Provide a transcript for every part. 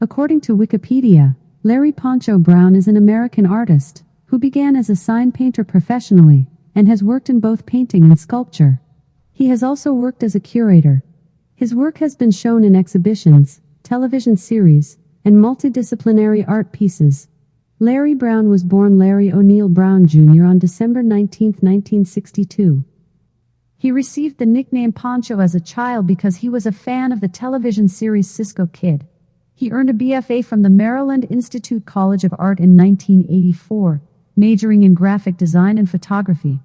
According to Wikipedia, Larry Poncho Brown is an American artist who began as a sign painter professionally and has worked in both painting and sculpture. He has also worked as a curator. His work has been shown in exhibitions, television series, and multidisciplinary art pieces. Larry Brown was born Larry O'Neill Brown Jr. on December 19, 1962. He received the nickname Pancho as a child because he was a fan of the television series Cisco Kid. He earned a BFA from the Maryland Institute College of Art in 1984, majoring in graphic design and photography.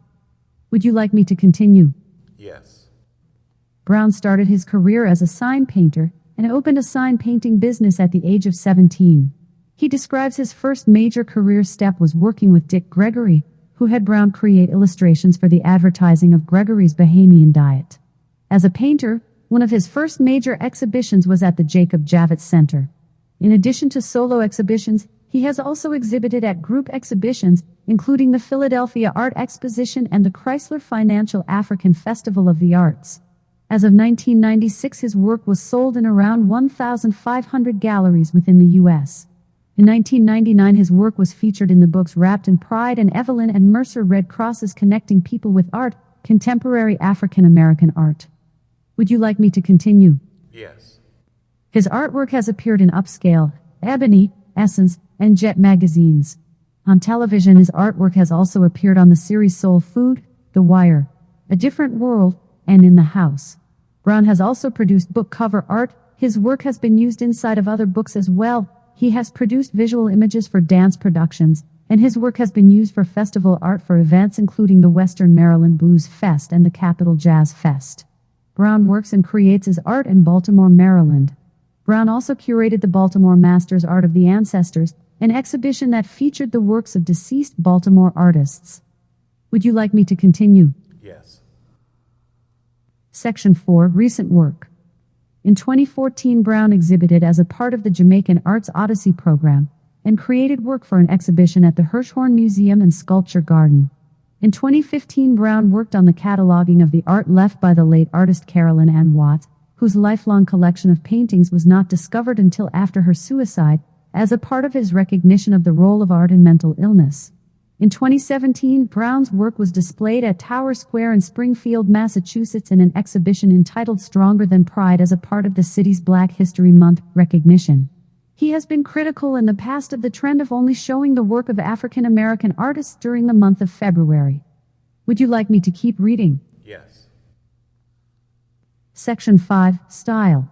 Would you like me to continue? Yes. Brown started his career as a sign painter and opened a sign painting business at the age of 17. He describes his first major career step was working with Dick Gregory, who had Brown create illustrations for the advertising of Gregory's Bahamian diet. As a painter, one of his first major exhibitions was at the Jacob Javits Center. In addition to solo exhibitions, he has also exhibited at group exhibitions, including the Philadelphia Art Exposition and the Chrysler Financial African Festival of the Arts. As of 1996, his work was sold in around 1,500 galleries within the U.S. In 1999, his work was featured in the books Wrapped in Pride and Evelyn and Mercer Red Crosses Connecting People with Art, Contemporary African American Art. Would you like me to continue? Yes. His artwork has appeared in Upscale, Ebony, Essence, and Jet magazines. On television, his artwork has also appeared on the series Soul Food, The Wire, A Different World, and In the House. Brown has also produced book cover art. His work has been used inside of other books as well. He has produced visual images for dance productions, and his work has been used for festival art for events including the Western Maryland Blues Fest and the Capitol Jazz Fest. Brown works and creates his art in Baltimore, Maryland. Brown also curated the Baltimore Masters Art of the Ancestors, an exhibition that featured the works of deceased Baltimore artists. Would you like me to continue? Yes. Section 4, Recent Work. In 2014, Brown exhibited as a part of the Jamaican Arts Odyssey program and created work for an exhibition at the Hirshhorn Museum and Sculpture Garden. In 2015, Brown worked on the cataloging of the art left by the late artist Carolyn Ann Watts, whose lifelong collection of paintings was not discovered until after her suicide, as a part of his recognition of the role of art in mental illness. In 2017, Brown's work was displayed at Tower Square in Springfield, Massachusetts in an exhibition entitled Stronger Than Pride as a part of the city's Black History Month recognition. He has been critical in the past of the trend of only showing the work of African American artists during the month of February. Would you like me to keep reading? Yes. Section 5, Style.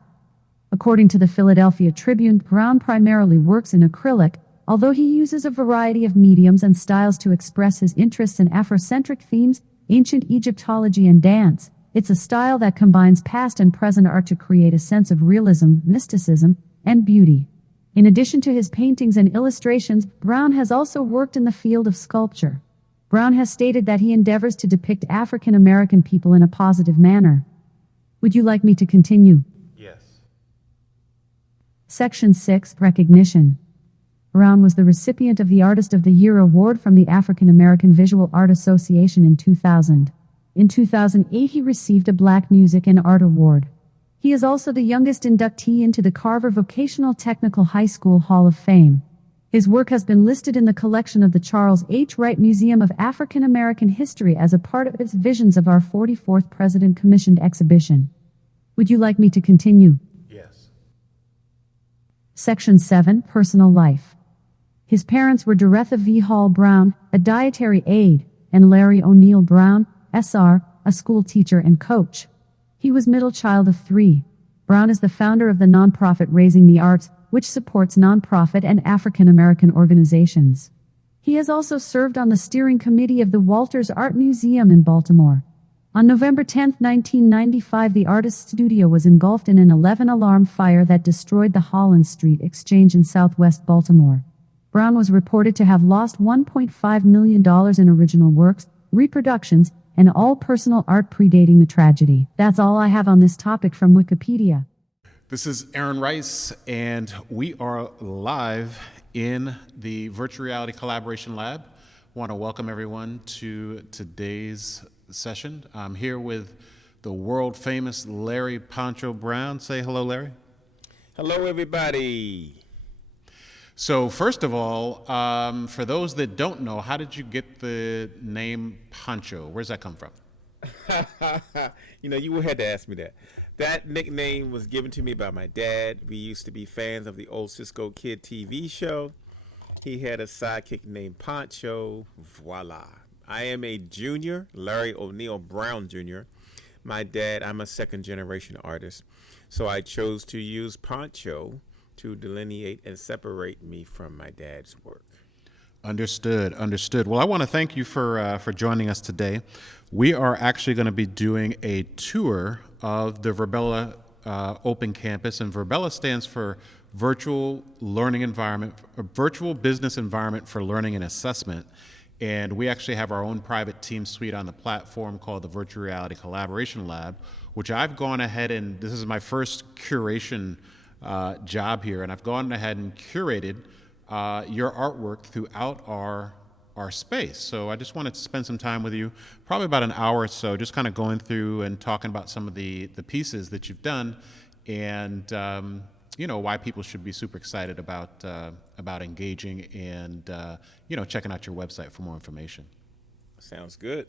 According to the Philadelphia Tribune, Brown primarily works in acrylic, although he uses a variety of mediums and styles to express his interests in Afrocentric themes, ancient Egyptology and dance. It's a style that combines past and present art to create a sense of realism, mysticism, and beauty. In addition to his paintings and illustrations, Brown has also worked in the field of sculpture. Brown has stated that he endeavors to depict African American people in a positive manner. Would you like me to continue? Yes. Section 6, Recognition. Brown was the recipient of the Artist of the Year Award from the African American Visual Art Association in 2000. In 2008, he received a Black Music and Art Award. He is also the youngest inductee into the Carver Vocational Technical High School Hall of Fame. His work has been listed in the collection of the Charles H. Wright Museum of African American History as a part of its Visions of Our 44th President commissioned exhibition. Would you like me to continue? Yes. Section 7, Personal Life. His parents were Doretha V. Hall Brown, a dietary aide, and Larry O'Neill Brown, SR, a school teacher and coach. He was middle child of 3. Brown is the founder of the nonprofit Raising the Arts, which supports nonprofit and African American organizations. He has also served on the steering committee of the Walters Art Museum in Baltimore. On November 10, 1995, the artist's studio was engulfed in an 11-alarm fire that destroyed the Holland Street Exchange in southwest Baltimore. Brown was reported to have lost $1.5 million in original works, reproductions, and all personal art predating the tragedy. That's all I have on this topic from Wikipedia. This is Aaron Rice, and we are live in the Virtual Reality Collaboration Lab. I want to welcome everyone to today's session. I'm here with the world-famous Larry Pancho Brown. Say hello, Larry. Hello, everybody. So first of all, for those that don't know, how did you get the name Poncho? Where's that come from? You had to ask me that. That nickname was given to me by my dad. We used to be fans of the old Cisco Kid TV show. He had a sidekick named Poncho. Voila. I am a junior, Larry O'Neill Brown Jr. My dad, I'm a second generation artist. So I chose to use Poncho to delineate and separate me from my dad's work. Understood, understood. Well, I want to thank you for joining us today. We are actually going to be doing a tour of the Verbella Open Campus, and Verbella stands for Virtual Learning Environment, a Virtual Business Environment for Learning and Assessment. And we actually have our own private team suite on the platform called the Virtual Reality Collaboration Lab, which I've gone ahead and this is my first curation job here, and I've gone ahead and curated your artwork throughout our space. So I just wanted to spend some time with you, probably about an hour or so, just kind of going through and talking about some of the pieces that you've done, and why people should be super excited about engaging and checking out your website for more information. Sounds good.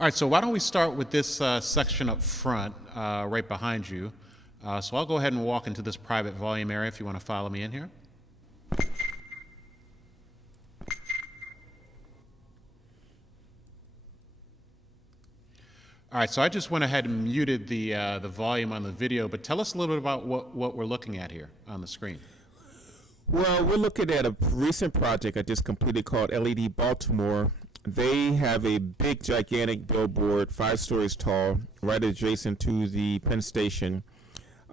All right, so why don't we start with this section up front, right behind you. So I'll go ahead and walk into this private volume area if you want to follow me in here. All right, so I just went ahead and muted the volume on the video, but tell us a little bit about what we're looking at here on the screen. Well, we're looking at a recent project I just completed called LED Baltimore. They have a big, gigantic billboard, 5 stories tall, right adjacent to the Penn Station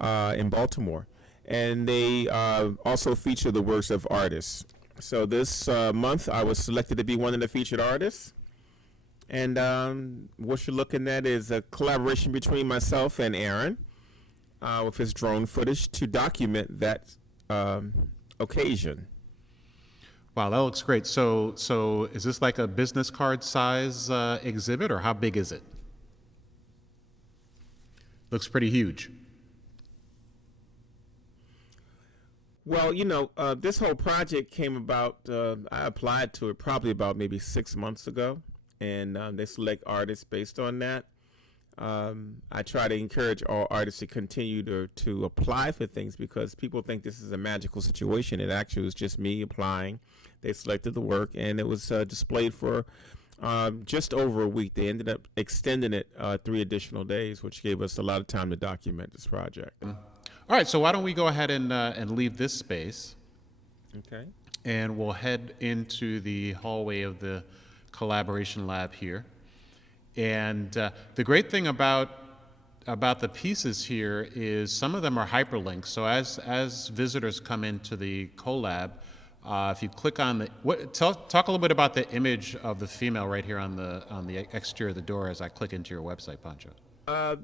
in Baltimore. And they also feature the works of artists. So this month, I was selected to be one of the featured artists. And what you're looking at is a collaboration between myself and Aaron with his drone footage to document that occasion. Wow, that looks great. So is this like a business card size exhibit, or how big is it? Looks pretty huge. Well, this whole project came about, I applied to it probably about maybe 6 months ago, and they select artists based on that. I try to encourage all artists to continue to apply for things because people think this is a magical situation. It actually was just me applying. They selected the work, and it was displayed for just over a week. They ended up extending it 3 additional days, which gave us a lot of time to document this project. All right, so why don't we go ahead and leave this space, Okay. and we'll head into the hallway of the collaboration lab here. And the great thing about the pieces here is some of them are hyperlinked. So as visitors come into the collab, if you click on talk a little bit about the image of the female right here on the exterior of the door as I click into your website, Pancho.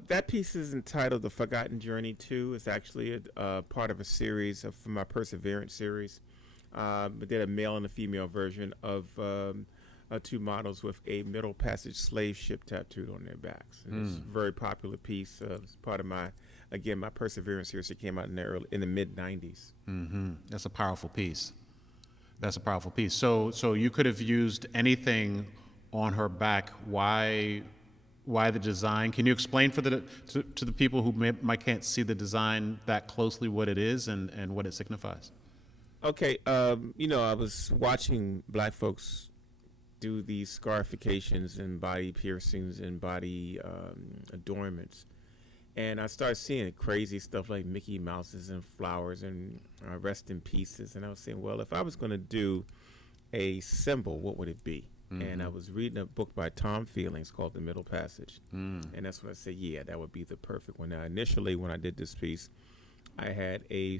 That piece is entitled The Forgotten Journey 2. It's actually a part of a series from my Perseverance series. We did a male and a female version of 2 models with a Middle Passage slave ship tattooed on their backs. And it's a very popular piece. It's part of my Perseverance series that came out in the mid 90s. Mm-hmm. That's a powerful piece. That's a powerful piece. So you could have used anything on her back. Why the design? Can you explain to the people who might can't see the design that closely what it is and what it signifies? Okay, I was watching black folks do these scarifications and body piercings and body adornments. And I started seeing crazy stuff like Mickey Mouses and flowers and rest in pieces. And I was saying, well, if I was going to do a symbol, what would it be? Mm-hmm. And I was reading a book by Tom Feelings called The Middle Passage. And that's when I said, yeah, that would be the perfect one. Now, initially, when I did this piece, I had a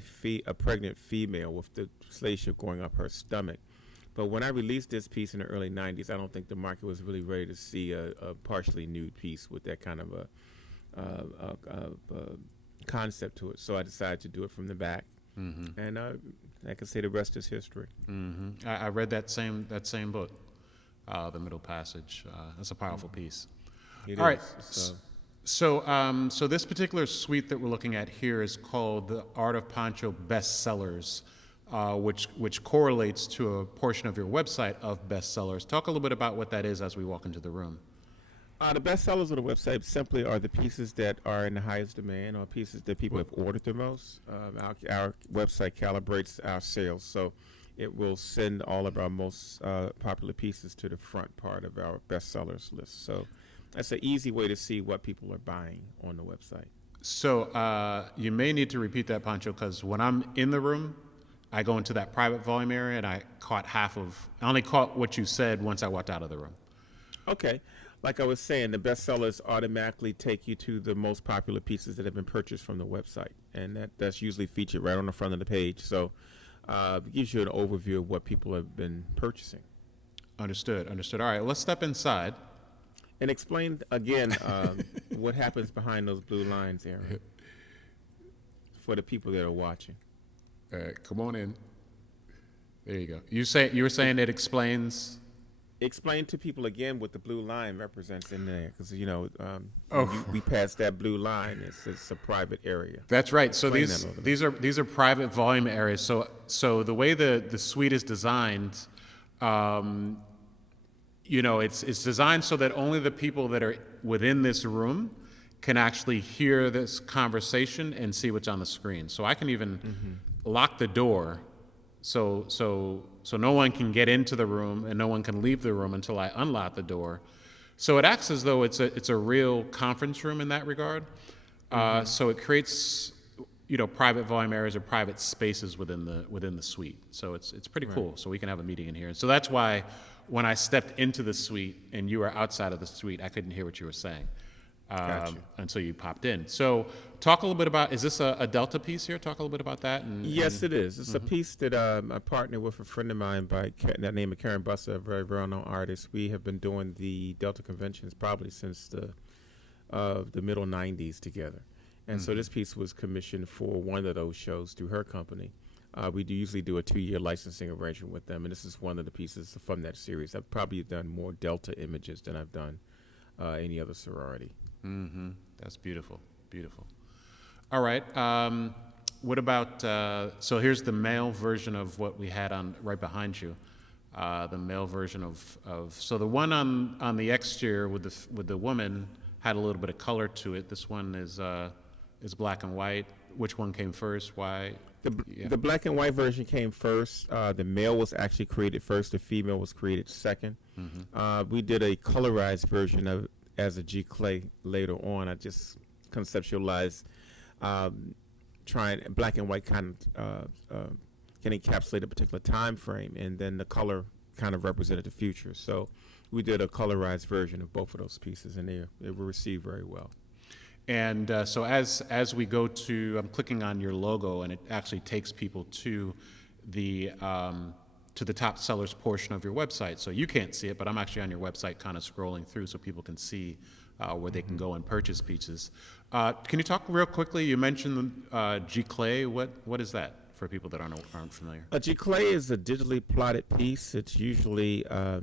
pregnant female with the slave ship going up her stomach. But when I released this piece in the early 90s, I don't think the market was really ready to see a partially nude piece with that kind of a concept to it. So I decided to do it from the back. Mm-hmm. And I can say the rest is history. Mm-hmm. I read that same book, The Middle Passage. That's a powerful piece. It All right. is. So this particular suite that we're looking at here is called the Art of Pancho Bestsellers. which correlates to a portion of your website of bestsellers. Talk a little bit about what that is as we walk into the room. The best sellers on the website simply are the pieces that are in the highest demand or pieces that people have ordered the most. Our website calibrates our sales, so it will send all of our most popular pieces to the front part of our bestsellers list. So that's an easy way to see what people are buying on the website. So you may need to repeat that, Pancho, because when I'm in the room, I go into that private volume area and I only caught what you said once I walked out of the room. Okay. Like I was saying, the bestsellers automatically take you to the most popular pieces that have been purchased from the website. And that's usually featured right on the front of the page. So it gives you an overview of what people have been purchasing. Understood. All right, let's step inside. And explain again what happens behind those blue lines, Aaron, for the people that are watching. All right, come on in. There you go. You were saying it explains. Explain to people again what the blue line represents in there, because we passed that blue line. It's a private area. That's right. So these are private volume areas. So the way the suite is designed, it's designed so that only the people that are within this room can actually hear this conversation and see what's on the screen. So I can even lock the door. So no one can get into the room and no one can leave the room until I unlock the door. So it acts as though it's a real conference room in that regard. So it creates private volume areas or private spaces within the suite. So it's pretty cool. So we can have a meeting in here. And so that's why when I stepped into the suite and you were outside of the suite, I couldn't hear what you were saying until you popped in. So talk a little bit about, is this a Delta piece here? Talk a little bit about that. Yes, it is. It's a piece that I partnered with a friend of mine by that name of Karen Busser, a very well-known artist. We have been doing the Delta conventions probably since the middle 90s together. And so this piece was commissioned for one of those shows through her company. We usually do a 2-year licensing arrangement with them, and this is one of the pieces from that series. I've probably done more Delta images than I've done any other sorority. That's beautiful. All right. What about, so here's the male version of what we had on right behind you. The male version of so the one on the exterior with the woman had a little bit of color to it. This one is black and white. Which one came first? Why? The black and white version came first. The male was actually created first. The female was created second. We did a colorized version of as a G Clay later on. I just conceptualized trying black and white can encapsulate a particular time frame, and then the color kind of represented the future. So we did a colorized version of both of those pieces, and they were received very well. And so as we go to, I'm clicking on your logo, and it actually takes people to the top sellers portion of your website. So you can't see it, but I'm actually on your website kind of scrolling through so people can see where they can go and purchase pieces. Can you talk real quickly? You mentioned G Clay. What is that for people that aren't familiar? A G Clay is a digitally plotted piece. It's usually a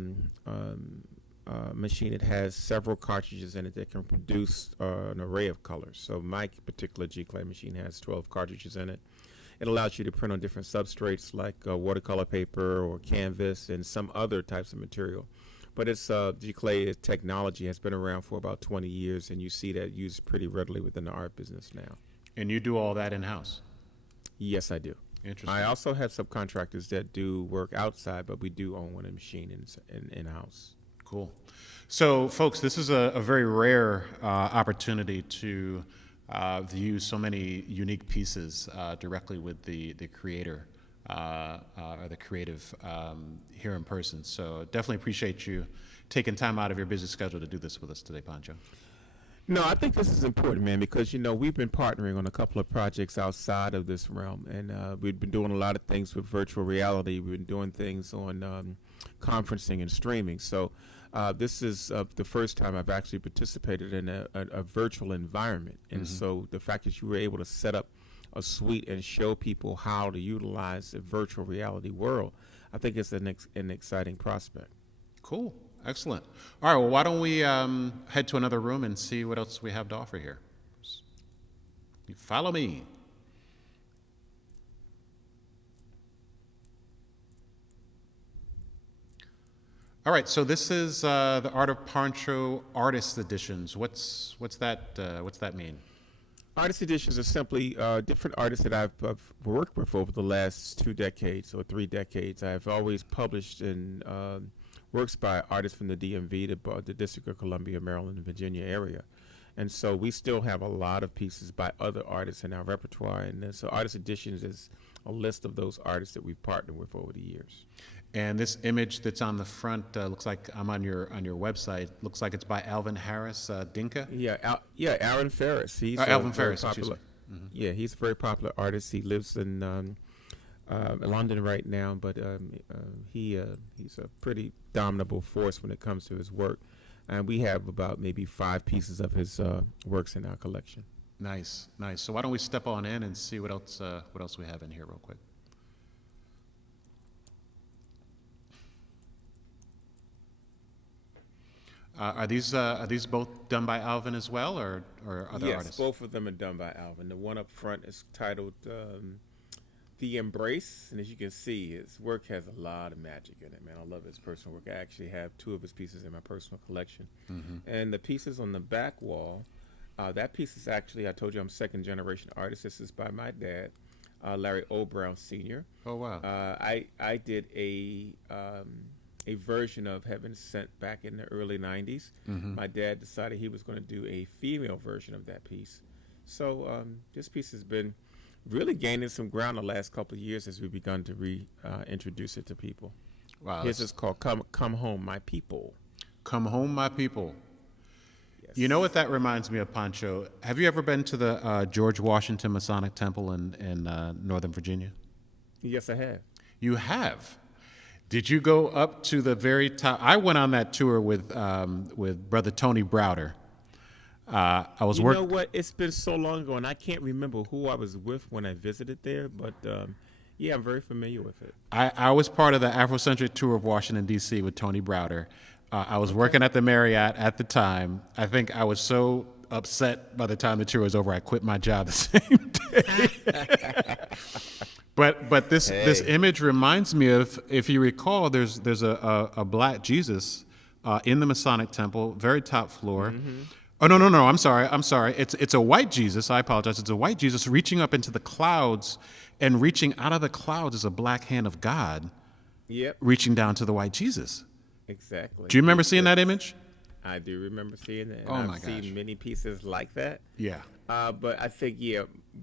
machine that has several cartridges in it that can produce an array of colors. So my particular G Clay machine has 12 cartridges in it. It allows you to print on different substrates like watercolor paper or canvas and some other types of material. But it's G Clay technology has been around for about 20 years, and you see that used pretty readily within the art business now. And you do all that in-house? Yes, I do. Interesting. I also have subcontractors that do work outside, but we do own one machine in-house. Cool. So, folks, this is a very rare opportunity to view so many unique pieces directly with the creator or the creative here in person. So definitely appreciate you taking time out of your busy schedule to do this with us today, Pancho. No, I think this is important, man, because, we've been partnering on a couple of projects outside of this realm, and we've been doing a lot of things with virtual reality. We've been doing things on conferencing and streaming. So this is the first time I've actually participated in a virtual environment. And so the fact that you were able to set up a suite and show people how to utilize a virtual reality world, I think it's an exciting prospect. Cool. Excellent. All right, well, why don't we head to another room and see what else we have to offer here. You follow me. All right, so this is the Art of Poncho Artist Editions. What's that mean? Artist editions are simply different artists that I've worked with over the last 2 decades or 3 decades. I've always published in works by artists from the DMV, the District of Columbia, Maryland, and Virginia area. And so we still have a lot of pieces by other artists in our repertoire. And so Artist Editions is a list of those artists that we've partnered with over the years. And this image that's on the front looks like I'm on your website. Looks like it's by Alvin Harris Dinka. Yeah, Aaron Ferris. He's Alvin Ferris. Popular, yeah, he's a very popular artist. He lives in London right now, but he's a pretty dominable force when it comes to his work. And we have about maybe 5 pieces of his works in our collection. Nice. So why don't we step on in and see what else we have in here real quick. Are these both done by Alvin as well, or other artists? Yes, both of them are done by Alvin. The one up front is titled The Embrace, and as you can see, his work has a lot of magic in it, man. I love his personal work. I actually have 2 of his pieces in my personal collection. And the pieces on the back wall, that piece is actually, I told you I'm second-generation artist. This is by my dad, Larry O. Brown Sr. Oh, wow. I did a version of Heaven Sent back in the early 90s. My dad decided he was going to do a female version of that piece. So this piece has been really gaining some ground the last couple of years as we've begun to reintroduce it to people. Wow. This is called Come Home, My People. Come Home, My People. Yes. You know what that reminds me of, Pancho? Have you ever been to the George Washington Masonic Temple in Northern Virginia? Yes, I have. You have? Did you go up to the very top? I went on that tour with Brother Tony Browder. I was You know what? It's been so long ago, and I can't remember who I was with when I visited there, but yeah, I'm very familiar with it. I was part of the Afrocentric tour of Washington, D.C. with Tony Browder. I was working at the Marriott at the time. I think I was so upset by the time the tour was over, I quit my job the same day. But this image reminds me of, if you recall, there's a black Jesus in the Masonic Temple, very top floor. Oh no! I'm sorry. It's a white Jesus. I apologize. It's a white Jesus reaching up into the clouds, and reaching out of the clouds is a black hand of God. Yep. Reaching down to the white Jesus. Exactly. Do you remember seeing that image? I do remember seeing that. And Oh, my I've gosh. seen many pieces like that. Yeah. But I think,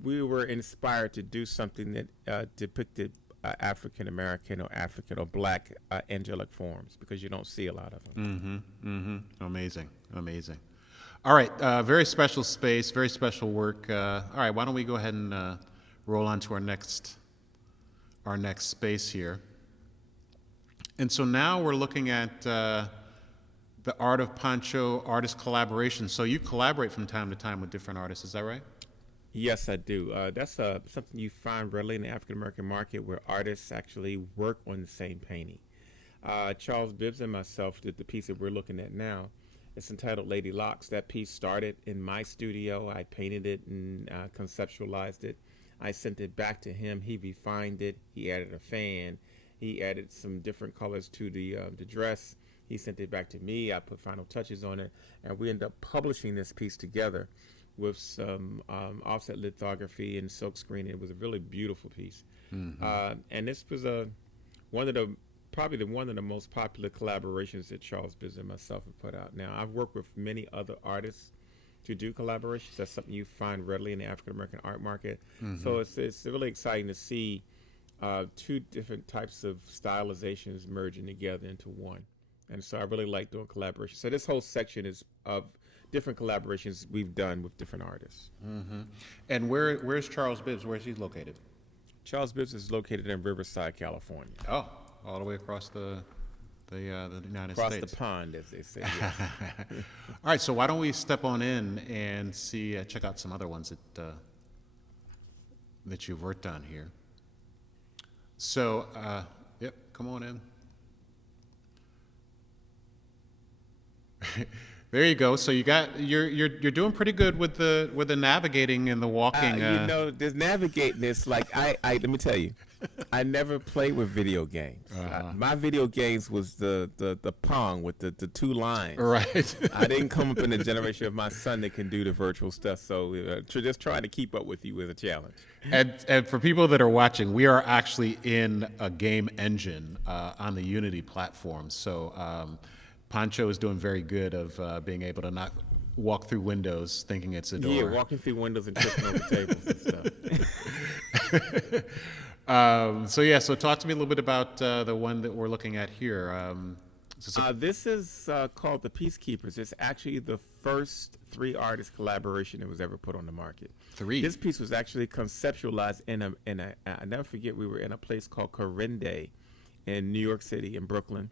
we were inspired to do something that depicted African American or African or black angelic forms, because you don't see a lot of them. Amazing. All right. Very special space. Very special work. All right. Why don't we go ahead and roll on to our next space here. And so now we're looking at the Art of Pancho artist collaboration. So you collaborate from time to time with different artists, is that right? Yes, I do. That's something you find readily in the African American market, where artists actually work on the same painting. Charles Bibbs and myself did the piece that we're looking at now. It's entitled Lady Locks. That piece started in my studio. I painted it and conceptualized it. I sent it back to him. He refined it. He added a fan. He added some different colors to the dress. He sent it back to me. I put final touches on it, and we ended up publishing this piece together with some offset lithography and silk screen. It was a really beautiful piece. And this was probably one of the most popular collaborations that Charles Bibbs and myself have put out. Now, I've worked with many other artists to do collaborations. That's something you find readily in the African American art market. So it's really exciting to see 2 different types of stylizations merging together into one. And so I really like doing collaborations. So this whole section is of different collaborations we've done with different artists. And where's Charles Bibbs? Where's he located? Charles Bibbs is located in Riverside, California. Oh, all the way across the United Across States. the pond, as they say. Yes. All right, so why don't we step on in and check out some other ones that you've worked on here. So, yep, come on in. There you go. So you're doing pretty good with the navigating and the walking. The navigating is like I let me tell you, I never played with video games. My video games was the Pong with the two lines. Right. I didn't come up in the generation of my son that can do the virtual stuff. So just trying to keep up with you was a challenge. And for people that are watching, we are actually in a game engine on the Unity platform. So Poncho is doing very good of being able to not walk through windows thinking it's a door. Yeah, walking through windows and tripping over tables and stuff. So talk to me a little bit about the one that we're looking at here. This is called the Peacekeepers. It's actually the first 3-artist collaboration that was ever put on the market. 3. This piece was actually conceptualized in a I never forget, we were in a place called Corinde in New York City, in Brooklyn.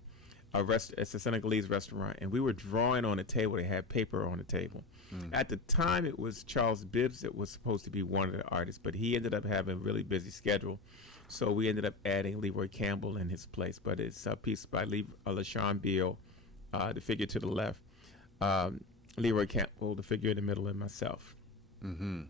It's a Senegalese restaurant, and we were drawing on a table. They had paper on the table. At the time, it was Charles Bibbs that was supposed to be one of the artists, but he ended up having a really busy schedule. So we ended up adding Leroy Campbell in his place. But it's a piece by LaShawn Beal, the figure to the left, Leroy Campbell, the figure in the middle, and myself. Mm-hmm.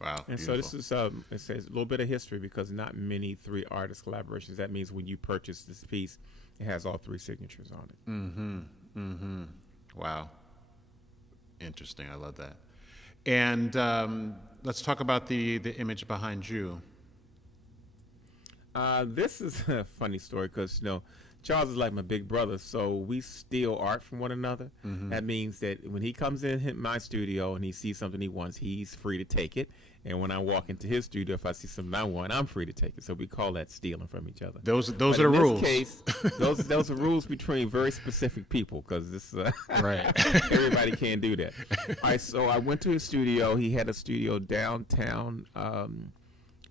Wow. And beautiful. so this is it says a little bit of history, because not many 3-artist collaborations. That means when you purchase this piece, it has all 3 signatures on it. Mm-hmm. Mm-hmm. Wow. Interesting. I love that. And let's talk about the image behind you. This is a funny story, because Charles is like my big brother, so we steal art from one another. Mm-hmm. That means that when he comes in my studio and he sees something he wants, he's free to take it. And when I walk into his studio, if I see something I want, I'm free to take it. So we call that stealing from each other. Those are the rules. In this case, those are rules between very specific people, because this right. Everybody can't do that. All right, so I went to his studio. He had a studio downtown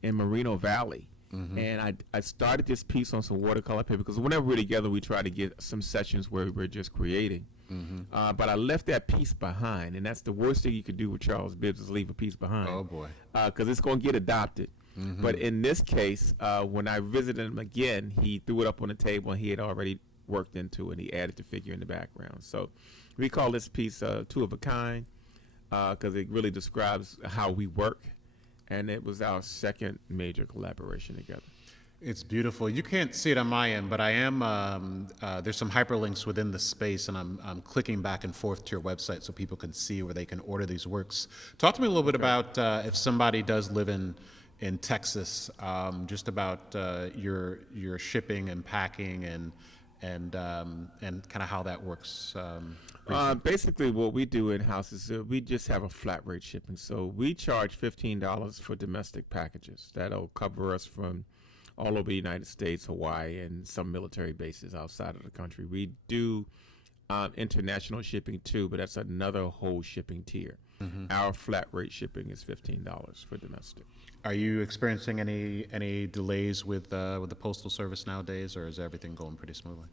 in Moreno Valley. Mm-hmm. And I started this piece on some watercolor paper, because whenever we're together, we try to get some sessions where we're just creating. Mm-hmm. But I left that piece behind, and that's the worst thing you could do with Charles Bibbs, is leave a piece behind. Oh, boy. Because it's going to get adopted. Mm-hmm. But in this case, when I visited him again, he threw it up on the table, and he had already worked into it, and he added the figure in the background. So we call this piece Two of a Kind, because it really describes how we work. And it was our second major collaboration together. It's beautiful. You can't see it on my end, but I am. There's some hyperlinks within the space, and I'm clicking back and forth to your website so people can see where they can order these works. Talk to me a little bit about if somebody does live in Texas, just about your shipping and packing and kind of how that works. Basically, what we do in-house is we just have a flat rate shipping. So we charge $15 for domestic packages. That'll cover us from all over the United States, Hawaii, and some military bases outside of the country. We do international shipping too, but that's another whole shipping tier. Mm-hmm. Our flat rate shipping is $15 for domestic. Are you experiencing any delays with the Postal Service nowadays, or is everything going pretty smoothly?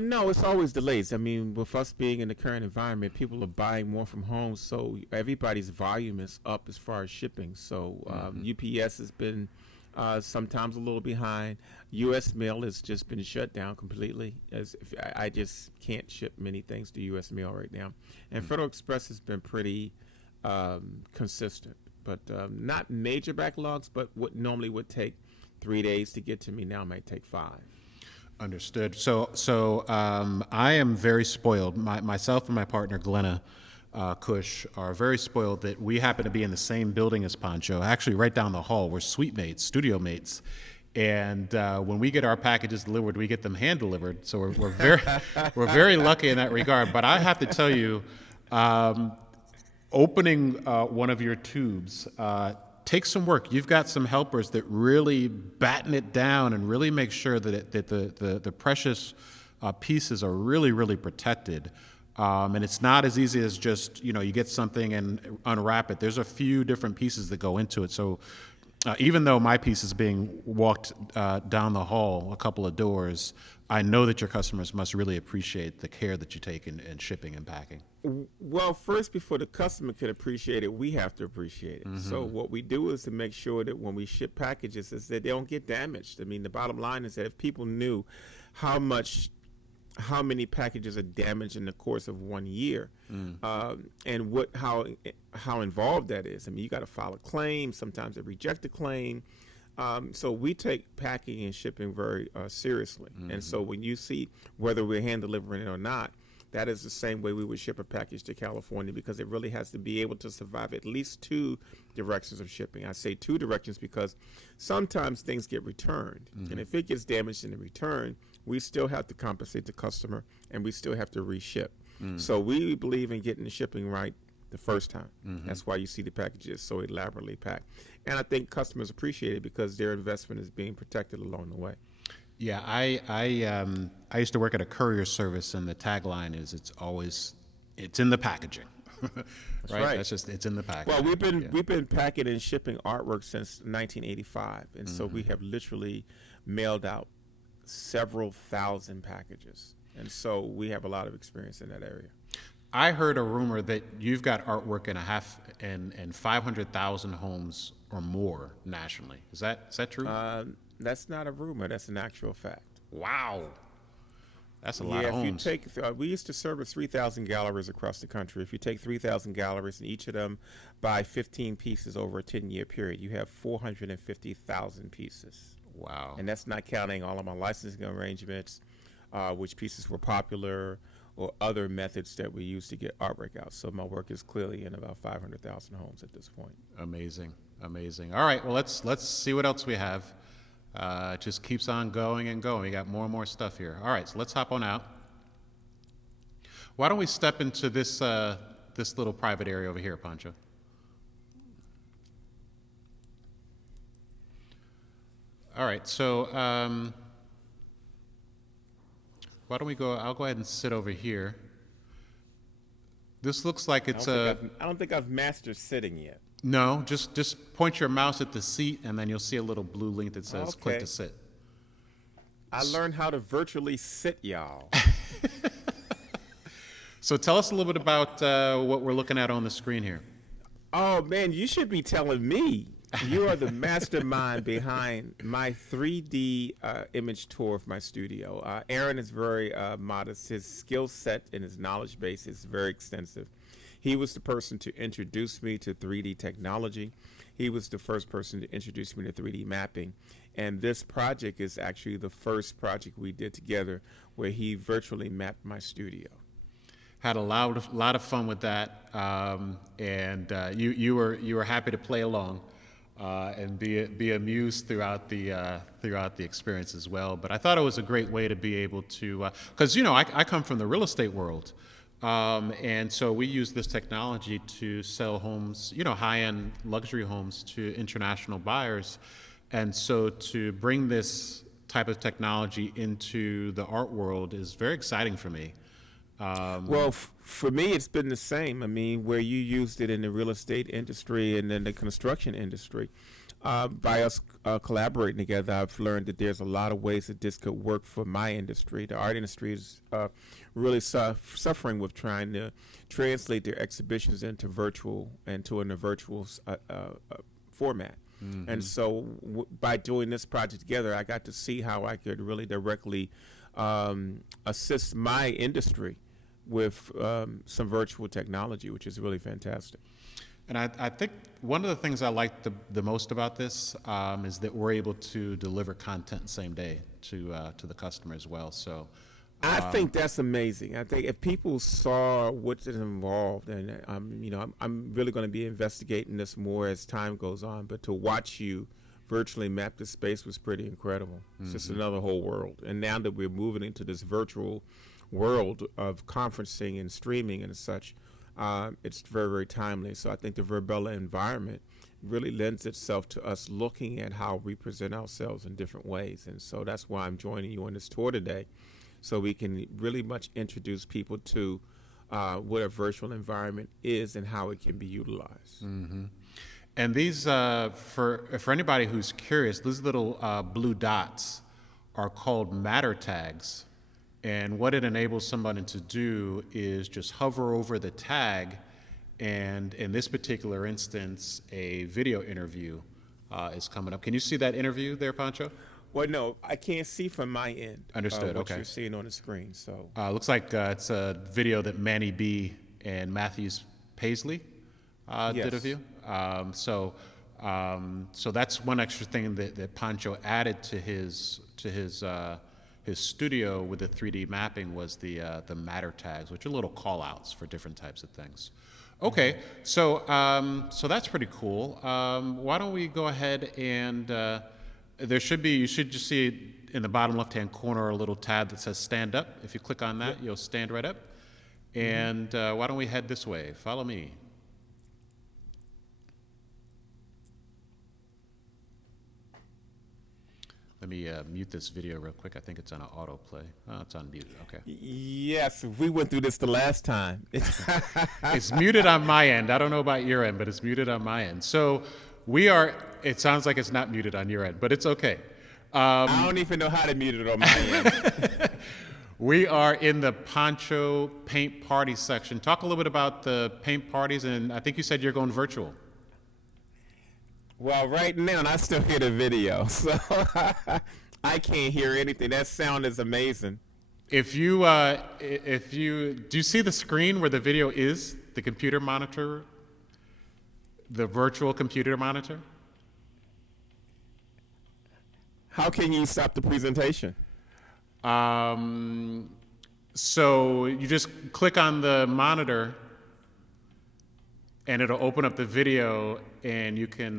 No, it's always delays. I mean, with us being in the current environment, people are buying more from home, so everybody's volume is up as far as shipping. So UPS has been sometimes a little behind. U.S. Mail has just been shut down completely. I just can't ship many things to U.S. Mail right now. And Federal Express has been pretty consistent, but not major backlogs, but what normally would take 3 days to get to me now might take 5. Understood. So I am very spoiled. Myself and my partner, Glenna Cush, are very spoiled that we happen to be in the same building as Pancho, actually right down the hall. We're suite mates, studio mates. And when we get our packages delivered, we get them hand delivered. So we're very lucky in that regard. But I have to tell you, opening one of your tubes takes some work. You've got some helpers that really batten it down and really make sure that the precious pieces are really, really protected. And it's not as easy as just, you get something and unwrap it. There's a few different pieces that go into it. So even though my piece is being walked down the hall a couple of doors, I know that your customers must really appreciate the care that you take in shipping and packing. Well, first, before the customer can appreciate it, we have to appreciate it. Mm-hmm. So what we do is to make sure that when we ship packages is that they don't get damaged. I mean, the bottom line is that if people knew how many packages are damaged in the course of 1 year, and how involved that is. I mean, you got to file a claim. Sometimes they reject the claim. So we take packing and shipping very seriously. And so when you see whether we're hand delivering it or not, that is the same way we would ship a package to California, because it really has to be able to survive at least 2 directions of shipping. I say 2 directions because sometimes things get returned. And if it gets damaged in the return, we still have to compensate the customer and we still have to reship. So we believe in getting the shipping right the first time. That's why you see the packages so elaborately packed. And I think customers appreciate it because their investment is being protected along the way. Yeah, I used to work at a courier service, and the tagline is it's in the packaging. Right? That's just, it's in the packaging. Well, we've been packing and shipping artwork since 1985, and so we have literally mailed out several thousand packages, and so we have a lot of experience in that area. I heard a rumor that you've got artwork in 500,000 homes or more nationally. Is that true? That's not a rumor. That's an actual fact. Wow. That's a lot of homes. If you take, we used to service 3,000 galleries across the country. If you take 3,000 galleries and each of them buy 15 pieces over a 10-year period, you have 450,000 pieces. Wow. And that's not counting all of my licensing arrangements, which pieces were popular, or other methods that we use to get artwork out. So my work is clearly in about 500,000 homes at this point. Amazing. All right, well, let's see what else we have. It just keeps on going and going. We got more and more stuff here. All right, so let's hop on out. Why don't we step into this little private area over here, Pancho? All right, so why don't we go? I'll go ahead and sit over here. This looks like it's I don't think I've mastered sitting yet. No, just point your mouse at the seat, and then you'll see a little blue link that says "Click to sit." I learned how to virtually sit, y'all. So tell us a little bit about what we're looking at on the screen here. Oh man, you should be telling me. You are the mastermind behind my 3D image tour of my studio. Aaron is very modest. His skill set and his knowledge base is very extensive. He was the person to introduce me to 3D technology. He was the first person to introduce me to 3D mapping. And this project is actually the first project we did together where he virtually mapped my studio. Had a lot of fun with that, and you were happy to play along and be amused throughout the experience as well. But I thought it was a great way to be able to, because I come from the real estate world. And so we use this technology to sell homes, high-end luxury homes to international buyers. And so to bring this type of technology into the art world is very exciting for me. Well, for me, it's been the same. I mean, where you used it in the real estate industry and then the construction industry. By us collaborating together, I've learned that there's a lot of ways that this could work for my industry. The art industry is really suffering with trying to translate their exhibitions into a virtual format. Mm-hmm. And so by doing this project together, I got to see how I could really directly assist my industry with some virtual technology, which is really fantastic. And I think one of the things I like the most about this is that we're able to deliver content same day to the customer as well. So I think that's amazing. I think if people saw what's involved, and I'm really going to be investigating this more as time goes on. But to watch you virtually map the space was pretty incredible. It's just another whole world. And now that we're moving into this virtual world of conferencing and streaming and such, it's very, very timely. So I think the Verbella environment really lends itself to us looking at how we present ourselves in different ways. And so that's why I'm joining you on this tour today, so we can really much introduce people to what a virtual environment is and how it can be utilized. Mm-hmm. And these, for anybody who's curious, these little blue dots are called matter tags. And what it enables somebody to do is just hover over the tag, and in this particular instance, a video interview is coming up. Can you see that interview there, Pancho? Well, no, I can't see from my end. Understood, what okay. you're seeing on the screen. So looks like it's a video that Manny B. and Matthews Paisley did of you. So that's one extra thing that Pancho added to his studio with the 3D mapping was the matter tags, which are little call outs for different types of things. Okay, so that's pretty cool. Why don't we go ahead and you should just see in the bottom left-hand corner a little tab that says stand up. If you click on that, you'll stand right up. And why don't we head this way? Follow me. Let me mute this video real quick. I think it's on an autoplay. Oh, it's unmuted. Okay. Yes, we went through this the last time. It's muted on my end. I don't know about your end, but it's muted on my end. So it sounds like it's not muted on your end, but it's okay. I don't even know how to mute it on my end. We are in the Poncho paint party section. Talk a little bit about the paint parties, and I think you said you're going virtual. Well, right now, I still hear the video, so I can't hear anything. That sound is amazing. If you do you see the screen where the video is, the computer monitor, the virtual computer monitor? How can you stop the presentation? So you just click on the monitor and it'll open up the video and you can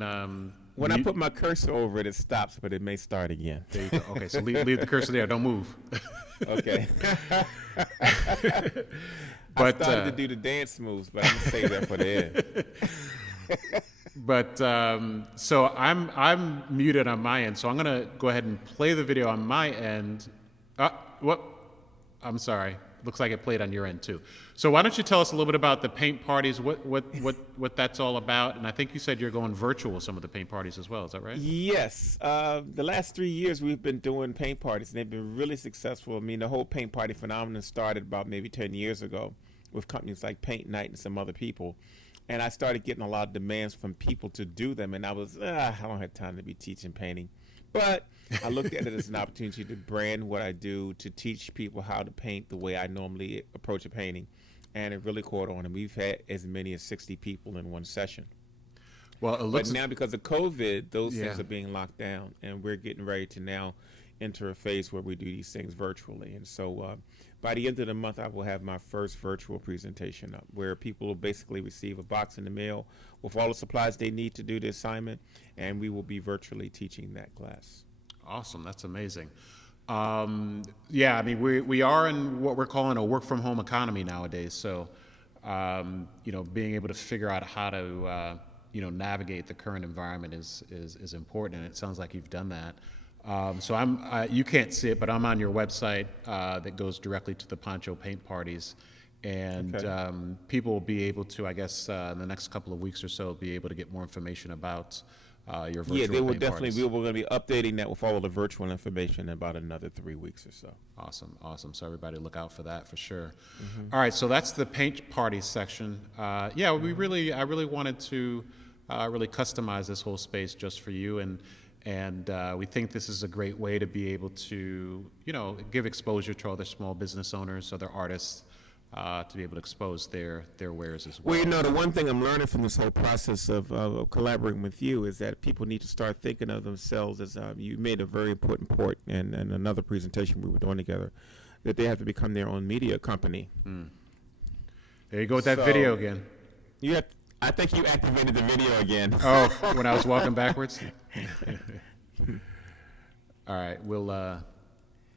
when I put my cursor over it, it stops, but it may start again. There you go. Okay, so leave the cursor there. Don't move. Okay. I started to do the dance moves, but I'm gonna save that for the end. But so I'm muted on my end, so I'm gonna go ahead and play the video on my end. What? I'm sorry. Looks like it played on your end too. So why don't you tell us a little bit about the paint parties, what that's all about? And I think you said you're going virtual some of the paint parties as well. Is that right? Yes. The last 3 years we've been doing paint parties, and they've been really successful. I mean, the whole paint party phenomenon started about maybe 10 years ago with companies like Paint Night and some other people. And I started getting a lot of demands from people to do them, and I was, I don't have time to be teaching painting. But I looked at it as an opportunity to brand what I do, to teach people how to paint the way I normally approach a painting. And it really caught on, and we've had as many as 60 people in one session. Well, it looks but now because of COVID, those things are being locked down, and we're getting ready to now enter a phase where we do these things virtually. And so by the end of the month, I will have my first virtual presentation up, where people will basically receive a box in the mail with all the supplies they need to do the assignment, and we will be virtually teaching that class. Awesome. That's amazing. I mean, we are in what we're calling a work from home economy nowadays. So, being able to figure out how to, navigate the current environment is important. And it sounds like you've done that. So you can't see it, but I'm on your website that goes directly to the Poncho paint parties. And people will be able to, I guess, in the next couple of weeks or so, be able to get more information about your virtual they will paint definitely. parties. We're going to be updating that with all of the virtual information in about another 3 weeks or so. Awesome. So everybody look out for that for sure. All right, so that's the paint party section. I really wanted to really customize this whole space just for you, and we think this is a great way to be able to, give exposure to other small business owners, other artists, to be able to expose their wares as well. Well, the one thing I'm learning from this whole process of collaborating with you is that people need to start thinking of themselves as you made a very important point in another presentation we were doing together, that they have to become their own media company. There you go with that video again. I think you activated the video again. Oh, when I was walking backwards? All right,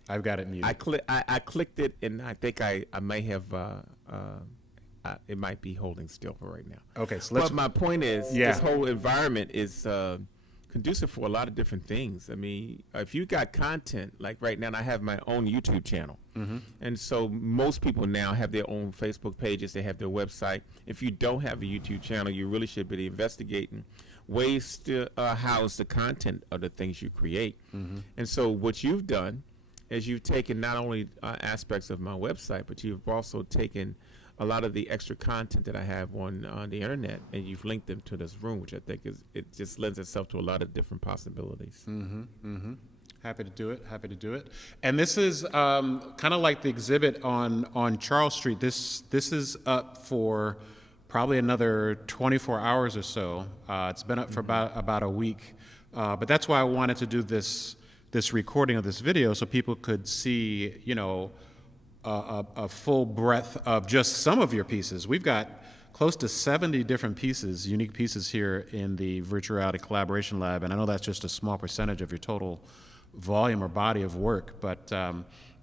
I've got it muted. I clicked it, and I think I may have, it might be holding still for right now. Okay, so but my point is, this whole environment is conducive for a lot of different things. I mean, if you got content, like right now, I have my own YouTube channel. And so most people now have their own Facebook pages. They have their website. If you don't have a YouTube channel, you really should be investigating ways to house the content of the things you create. And so what you've done is you've taken not only aspects of my website, but you've also taken a lot of the extra content that I have on the internet, and you've linked them to this room, which I think it just lends itself to a lot of different possibilities. Happy to do it. And this is kind of like the exhibit on Charles Street. This is up for probably another 24 hours or so. It's been up for about a week, but that's why I wanted to do this recording of this video so people could see, a full breadth of just some of your pieces. We've got close to 70 different pieces, unique pieces here in the Virtual Reality Collaboration Lab, and I know that's just a small percentage of your total volume or body of work, but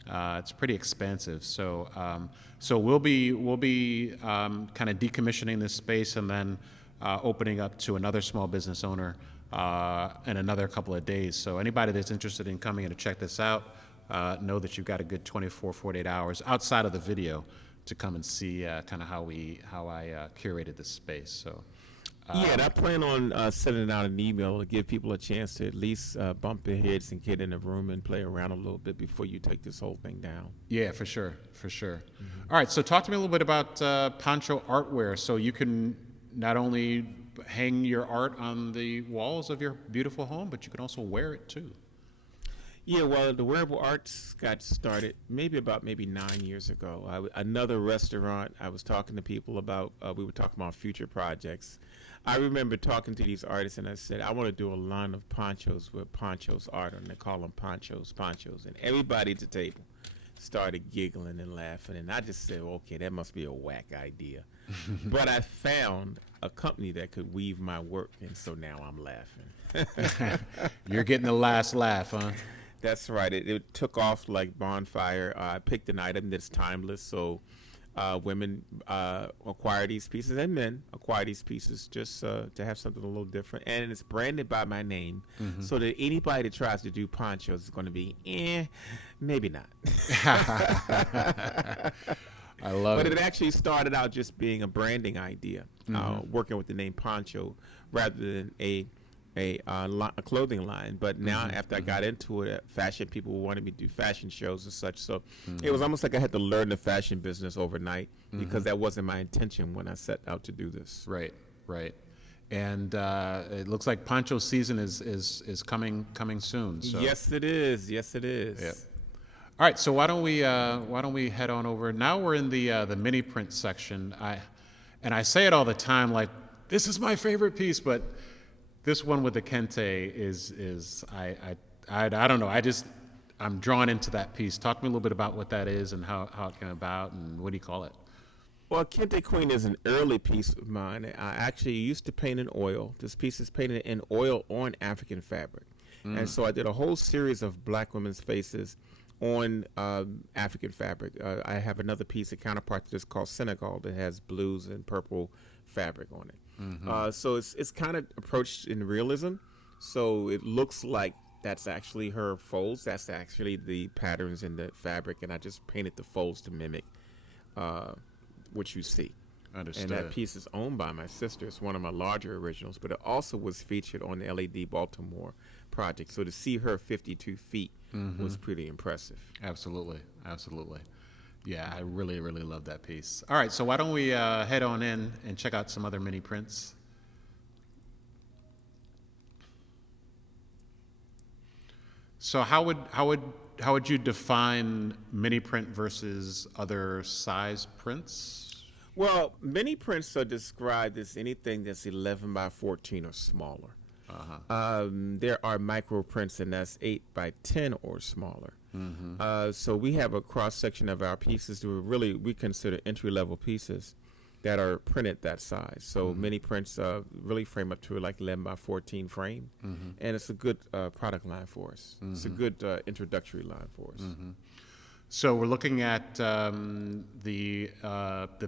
it's pretty expansive. So we'll be kind of decommissioning this space and then opening up to another small business owner in another couple of days. So anybody that's interested in coming in to check this out, know that you've got a good 24, 48 hours outside of the video to come and see kind of how I curated this space. So. Yeah, and I plan on sending out an email to give people a chance to at least bump their heads and get in the room and play around a little bit before you take this whole thing down. Yeah, for sure. All right, so talk to me a little bit about Poncho Artware. So you can not only hang your art on the walls of your beautiful home, but you can also wear it too. Yeah, well, the wearable arts got started maybe 9 years ago. Another restaurant I was talking to people about, we were talking about future projects. I remember talking to these artists, and I said, I want to do a line of ponchos with Poncho's art, and they call them Ponchos. And everybody at the table started giggling and laughing, and I just said, okay, that must be a whack idea. But I found a company that could weave my work, and so now I'm laughing. You're getting the last laugh, huh? That's right. It took off like bonfire. I picked an item that's timeless, so women acquire these pieces, and men acquire these pieces just to have something a little different. And it's branded by my name, so that anybody that tries to do ponchos is going to be, maybe not. I love it. But it actually started out just being a branding idea, working with the name Poncho rather than a clothing line. But now after I got into it, fashion people wanted me to do fashion shows and such. So it was almost like I had to learn the fashion business overnight because that wasn't my intention when I set out to do this. Right. And it looks like Poncho season is coming soon. So. Yes, it is. Yeah. All right, so why don't we head on over? Now we're in the mini print section. I say it all the time, like this is my favorite piece, but this one with the kente is I don't know. I'm drawn into that piece. Talk to me a little bit about what that is and how it came about and what do you call it? Well, Kente Queen is an early piece of mine. I actually used to paint in oil. This piece is painted in oil on African fabric, and so I did a whole series of black women's faces on African fabric. I have another piece, a counterpart to this called Senegal, that has blues and purple fabric on it. So it's kind of approached in realism. So it looks like that's actually her folds. That's actually the patterns in the fabric, and I just painted the folds to mimic what you see. Understood. And that piece is owned by my sister. It's one of my larger originals, but it also was featured on the LED Baltimore project. So to see her 52 feet was pretty impressive. Absolutely. Yeah, I really, really love that piece. All right, so why don't we head on in and check out some other mini prints. So how would you define mini print versus other size prints? Well, mini prints are described as anything that's 11 by 14 or smaller. There are micro prints, and that's 8 by 10 or smaller. So we have a cross section of our pieces that we consider entry-level pieces that are printed that size. So mini prints really frame up to like 11 by 14 frame, and it's a good product line for us. It's a good introductory line for us. So we're looking at the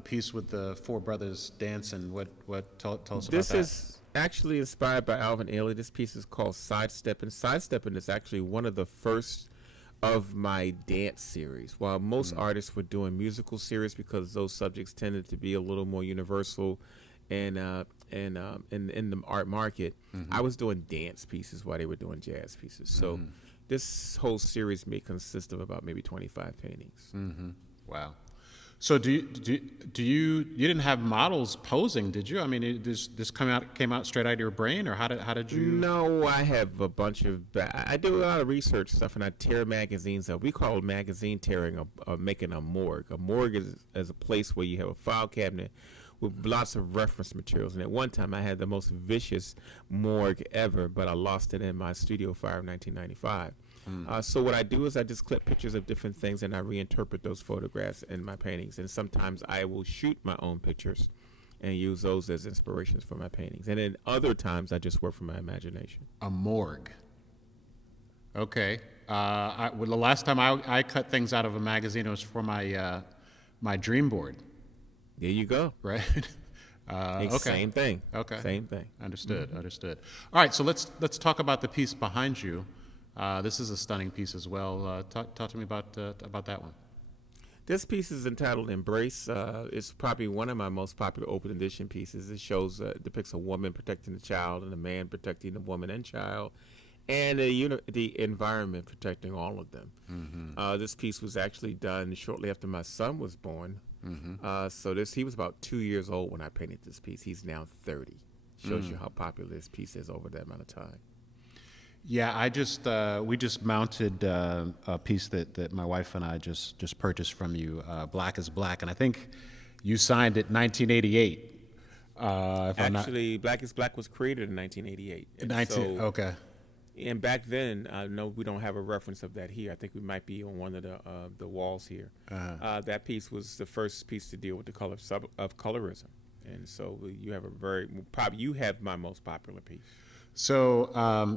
piece with the four brothers dancing. Tell us about that. This is actually inspired by Alvin Ailey. This piece is called Sidestep, and Sidestepping is actually one of the first of my dance series. While most artists were doing musical series because those subjects tended to be a little more universal and in the art market, I was doing dance pieces while they were doing jazz pieces. So this whole series may consist of about maybe 25 paintings. Wow. So do you didn't have models posing, did you? I mean, this came out straight out of your brain, or how did you? No, I have a bunch of. I do a lot of research stuff, and I tear magazines up. We call magazine tearing making a morgue. A morgue is a place where you have a file cabinet with lots of reference materials. And at one time, I had the most vicious morgue ever, but I lost it in my studio fire of 1995. So what I do is I just clip pictures of different things, and I reinterpret those photographs in my paintings. And sometimes I will shoot my own pictures and use those as inspirations for my paintings. And then other times, I just work from my imagination. A morgue. Okay. Well, the last time I cut things out of a magazine, it was for my dream board. There you go. Right. Okay. Same thing. Okay. Same thing. Understood. Understood. All right. So let's talk about the piece behind you. This is a stunning piece as well. Talk to me about that one. This piece is entitled "Embrace." It's probably one of my most popular open edition pieces. It depicts a woman protecting the child and a man protecting the woman and child, and the environment protecting all of them. This piece was actually done shortly after my son was born. He was about 2 years old when I painted this piece. He's now 30. Shows you how popular this piece is over that amount of time. Yeah, we just mounted a piece that my wife and I just purchased from you, Black is Black, and I think you signed it 1988. Actually, Black is Black was created in 1988. Okay. And back then, no, we don't have a reference of that here. I think we might be on one of the walls here. That piece was the first piece to deal with the color of colorism, and so you have my most popular piece. So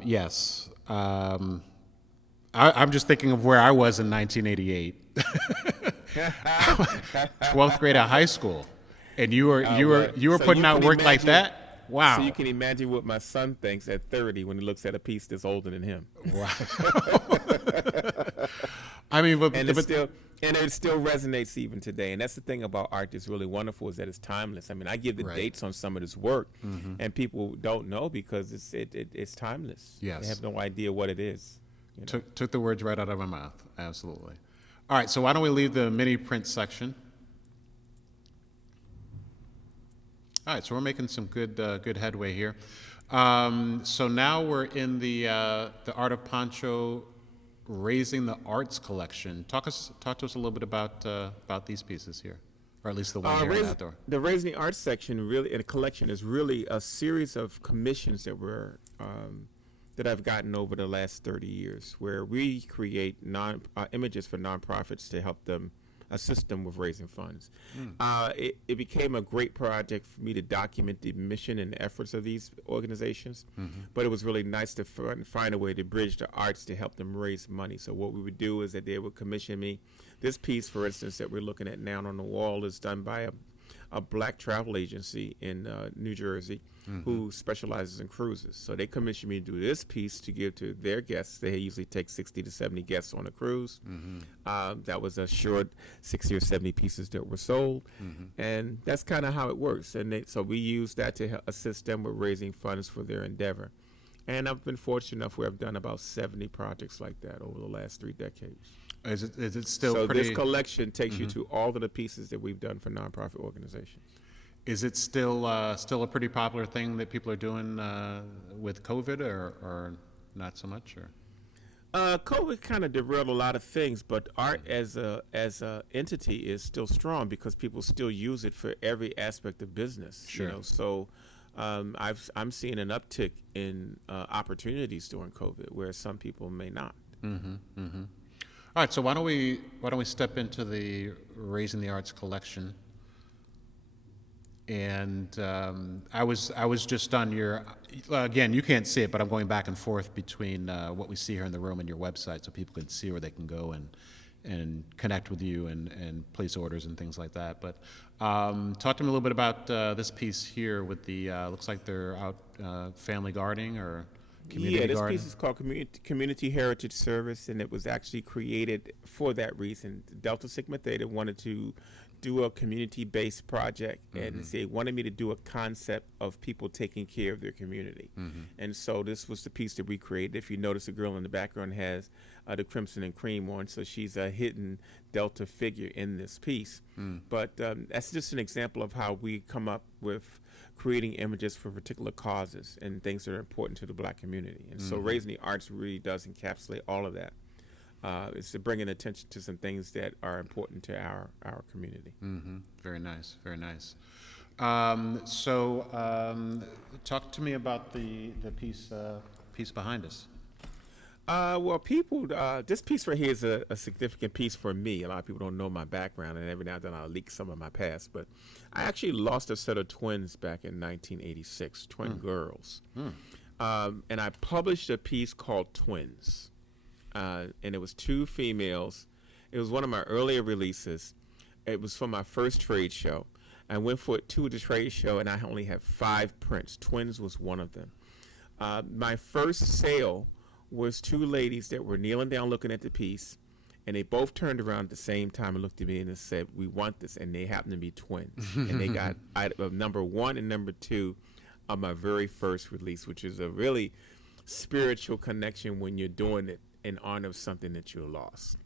yes, I'm just thinking of where I was in 1988, 12th grade of high school, and you were putting out work like that. Wow! So you can imagine what my son thinks at 30 when he looks at a piece that's older than him. Wow! I mean, it still resonates even today. And that's the thing about art that's really wonderful, is that it's timeless. I mean, I give the dates on some of this work, and people don't know because it's timeless. Yes. They have no idea what it is. Took the words right out of my mouth. Absolutely. All right, so why don't we leave the mini print section? All right, so we're making some good headway here. So now we're in the Art of Poncho Raising the Arts collection. Talk to us a little bit about these pieces here, or at least the one here in outdoor. The Raising the Arts section, really, in a collection, is really a series of commissions that I've gotten over the last 30 years, where we create images for nonprofits to help them assist them with raising funds. It became a great project for me to document the mission and efforts of these organizations, but it was really nice to find a way to bridge the arts to help them raise money. So what we would do is that they would commission me. This piece, for instance, that we're looking at now on the wall is done by a black travel agency in New Jersey who specializes in cruises. So they commissioned me to do this piece to give to their guests. They usually take 60 to 70 guests on a cruise. That was a short 60 or 70 pieces that were sold. And that's kind of how it works. And so we use that to assist them with raising funds for their endeavor. And I've been fortunate enough where I've done about 70 projects like that over the last 3 decades. Is it still so pretty? This collection takes you to all of the pieces that we've done for nonprofit organizations. Is it still a pretty popular thing that people are doing with COVID, or not so much? Or COVID kind of derailed a lot of things, but art as a entity is still strong because people still use it for every aspect of business. Sure. So I'm seeing an uptick in opportunities during COVID, where some people may not. All right, so why don't we step into the Raising the Arts collection? And I was just on your, again, you can't see it, but I'm going back and forth between what we see here in the room and your website, so people can see where they can go and connect with you and place orders and things like that. But talk to me a little bit about this piece here with the looks like they're out family gardening or community this garden. Piece is called Community Heritage Service, and it was actually created for that reason. Delta Sigma Theta wanted to do a community-based project, and they wanted me to do a concept of people taking care of their community. And so this was the piece that we created. If you notice, the girl in the background has the crimson and cream on, so she's a hidden Delta figure in this piece. But that's just an example of how we come up with creating images for particular causes and things that are important to the black community. And so Raising the Arts really does encapsulate all of that. It's to bring attention to some things that are important to our community. Very nice, very nice. Talk to me about the piece behind us. Well, this piece right here is a significant piece for me. A lot of people don't know my background, and every now and then I'll leak some of my past. But I actually lost a set of twins back in 1986, twin girls. And I published a piece called Twins. And it was two females. It was one of my earlier releases. It was for my first trade show. I went for it to the trade show, and I only had 5 prints. Twins was one of them. My first sale was 2 ladies that were kneeling down looking at the piece, and they both turned around at the same time and looked at me and said, "We want this," and they happened to be twins. And they got number 1 and number 2 of my very first release, which is a really spiritual connection when you're doing it in honor of something that you lost.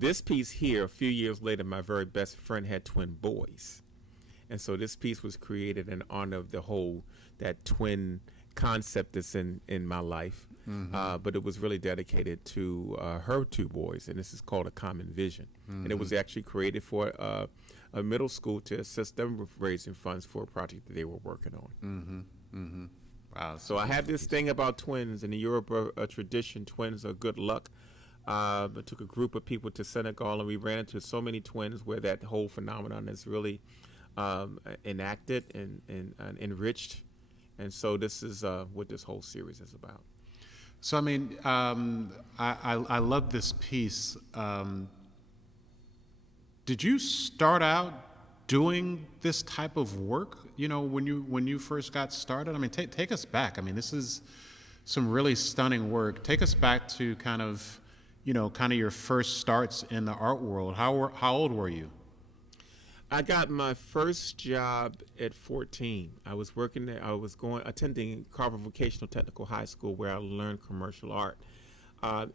This piece here, a few years later, my very best friend had twin boys. And so this piece was created in honor of that twin concept that's in my life. But it was really dedicated to her 2 boys, and this is called A Common Vision. And it was actually created for a middle school to assist them with raising funds for a project that they were working on. Wow. So I have this thing about twins. In the Yoruba tradition, twins are good luck. I took a group of people to Senegal, and we ran into so many twins where that whole phenomenon is really enacted and enriched. And so this is what this whole series is about. So, I mean, I love this piece. Did you start out doing this type of work, when you first got started? I mean, take us back. I mean, this is some really stunning work. Take us back to kind of your first starts in the art world. How old were you? I got my first job at 14. I was working there. I was attending Carver Vocational Technical High School, where I learned commercial art.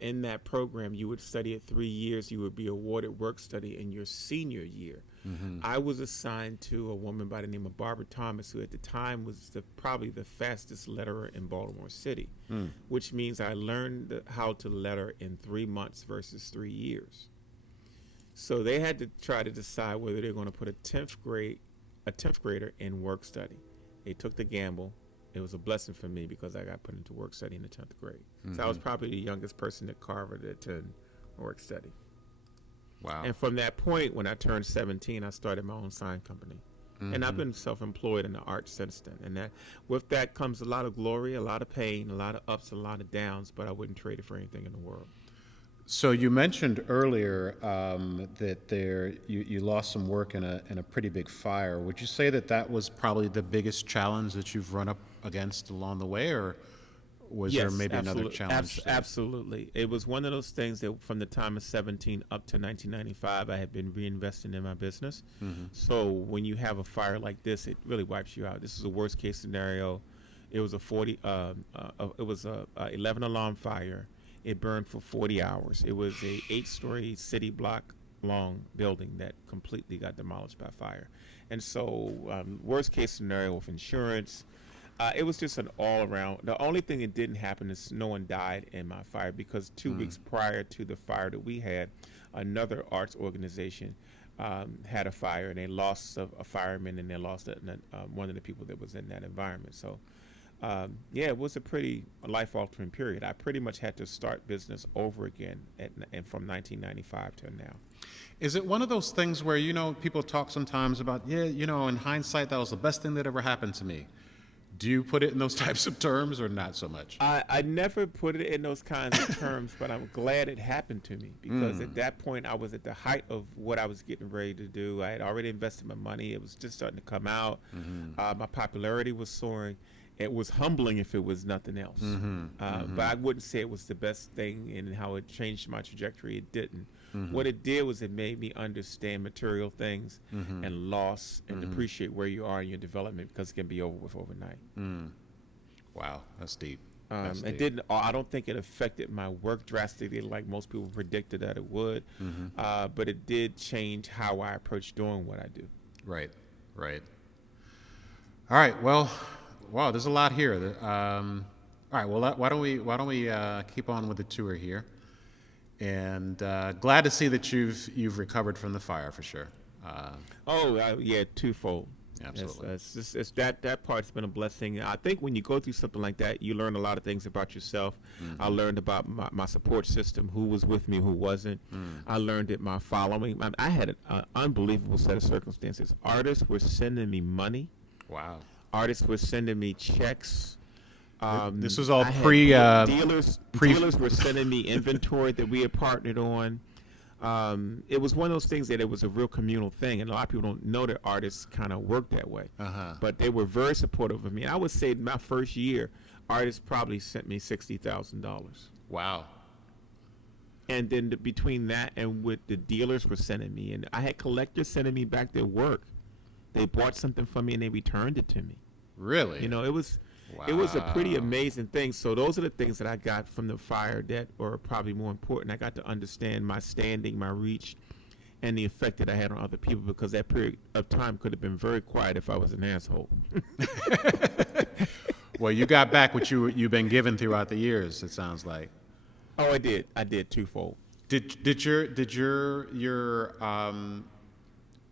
In that program, you would study it 3 years. You would be awarded work study in your senior year. I was assigned to a woman by the name of Barbara Thomas, who at the time was probably the fastest letterer in Baltimore City, which means I learned how to letter in 3 months versus 3 years. So they had to try to decide whether they're going to put a 10th grader in work study. They took the gamble. It was a blessing for me because I got put into work study in the 10th grade. So I was probably the youngest person at Carver to attend work study. Wow. And from that point, when I turned 17, I started my own sign company. And I've been self-employed in the arts since then. And with that comes a lot of glory, a lot of pain, a lot of ups, a lot of downs, but I wouldn't trade it for anything in the world. So you mentioned earlier that you lost some work in a pretty big fire. Would you say that was probably the biggest challenge that you've run up against along the way, or was there maybe another challenge? Absolutely. It was one of those things that from the time of 17 up to 1995, I had been reinvesting in my business. So when you have a fire like this, it really wipes you out. This is a worst case scenario. It was a 11 alarm fire. It burned for 40 hours. It was a 8-story city block long building that completely got demolished by fire. And so worst case scenario with insurance, it was just an all around. The only thing that didn't happen is no one died in my fire, because 2 weeks prior to the fire that we had, another arts organization had a fire, and they lost a fireman, and they lost one of the people that was in that environment. So it was a pretty life-altering period. I pretty much had to start business over again and from 1995 to now. Is it one of those things where, people talk sometimes about, in hindsight, that was the best thing that ever happened to me? Do you put it in those types of terms, or not so much? I never put it in those kinds of terms, but I'm glad it happened to me, because at that point I was at the height of what I was getting ready to do. I had already invested my money. It was just starting to come out. My popularity was soaring. It was humbling if it was nothing else. But I wouldn't say it was the best thing, and how it changed my trajectory. It didn't. What it did was it made me understand material things and loss, and appreciate where you are in your development, because it can be over with overnight. Wow, that's deep. It didn't. I don't think it affected my work drastically like most people predicted that it would. But it did change how I approach doing what I do. Right. All right. Well, wow, there's a lot here. All right. Well, why don't we keep on with the tour here? And glad to see that you've recovered from the fire, for sure. Yeah, twofold. Absolutely. It's that part's been a blessing. I think when you go through something like that, you learn a lot of things about yourself. I learned about my support system, who was with me, who wasn't. I learned that my following. I had an unbelievable set of circumstances. Artists were sending me money. Wow. Artists were sending me checks. This was all dealers were sending me inventory that we had partnered on. It was one of those things that it was a real communal thing, and a lot of people don't know that artists kind of work that way. But they were very supportive of me. And I would say my first year, artists probably sent me $60,000. Wow. And then between that and what the dealers were sending me, and I had collectors sending me back their work. They bought something from me and they returned it to me. Really? You know, it was a pretty amazing thing. So those are the things that I got from the fire that are probably more important. I got to understand my standing, my reach, and the effect that I had on other people, because that period of time could have been very quiet if I was an asshole. Well, you got back what you've been given throughout the years, it sounds like. Oh, I did. I did twofold. Did your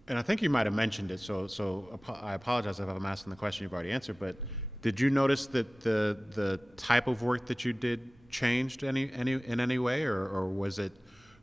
and I think you might have mentioned it, so I apologize if I'm asking the question you've already answered, but did you notice that the type of work that you did changed in any way, or was it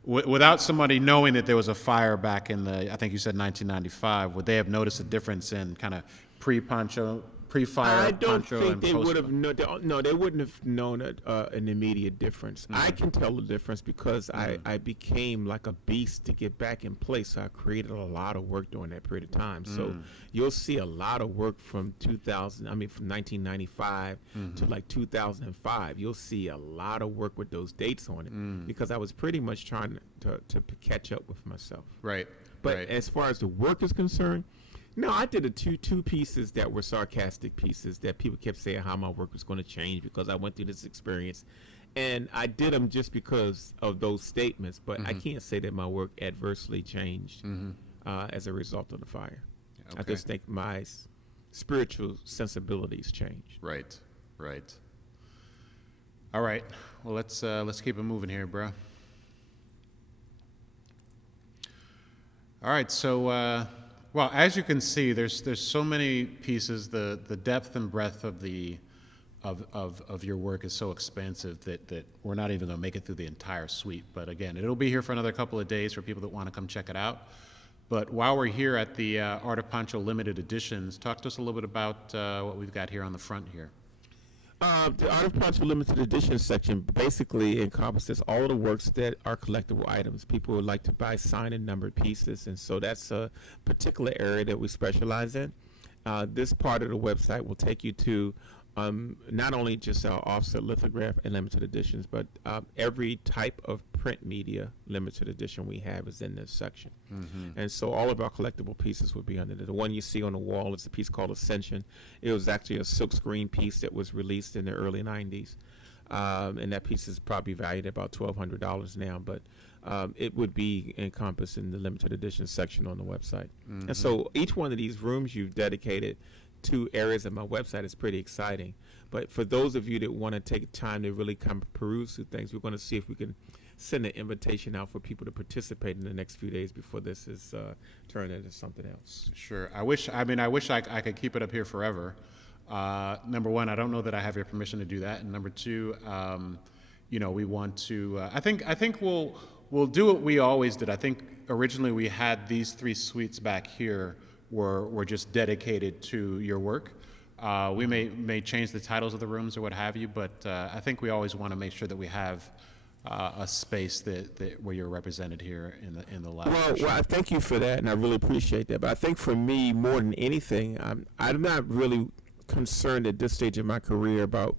without somebody knowing that there was a fire back in I think you said 1995? Would they have noticed a difference in kind of pre-Poncho, pre-fire? I don't Poncho think and they post- would have no, they wouldn't have known an immediate difference. I can tell the difference because I became like a beast to get back in place. So I created a lot of work during that period of time. So you'll see a lot of work from 1995 to like 2005. You'll see a lot of work with those dates on it because I was pretty much trying to catch up with myself. Right. But right. as far as the work is concerned, no, I did two pieces that were sarcastic pieces that people kept saying how my work was going to change because I went through this experience. And I did them just because of those statements, but I can't say that my work adversely changed as a result of the fire. Okay. I just think my spiritual sensibilities changed. Right. All right. Well, let's keep it moving here, bro. All right. So, well, as you can see, there's so many pieces. The depth and breadth of of your work is so expansive that we're not even going to make it through the entire suite. But again, it'll be here for another couple of days for people that want to come check it out. But while we're here at the Art of Pancho limited editions, talk to us a little bit about what we've got here on the front here. The Art of Poncho Limited Edition section basically encompasses all of the works that are collectible items. People would like to buy signed and numbered pieces, and so that's a particular area that we specialize in. This part of the website will take you to not only just our offset lithograph and limited editions, but every type of print media limited edition we have is in this section. And so all of our collectible pieces would be under there. The one you see on the wall is a piece called Ascension. It was actually a silkscreen piece that was released in the early 90s. And that piece is probably valued at about $1,200 now, but it would be encompassed in the limited edition section on the website. And so each one of these rooms you've dedicated to areas of my website is pretty exciting. But for those of you that want to take time to really come peruse through things, we're going to see if we can send an invitation out for people to participate in the next few days before this is turned into something else. Sure. I wish I could keep it up here forever. Number one, I don't know that I have your permission to do that. And number two, we want to. I think we'll do what we always did. I think originally we had these three suites back here were just dedicated to your work. We may change the titles of the rooms or what have you, but I think we always want to make sure that we have a space that where you're represented here in the lab. Well, I thank you for that, and I really appreciate that. But I think for me, more than anything, I'm not really concerned at this stage of my career about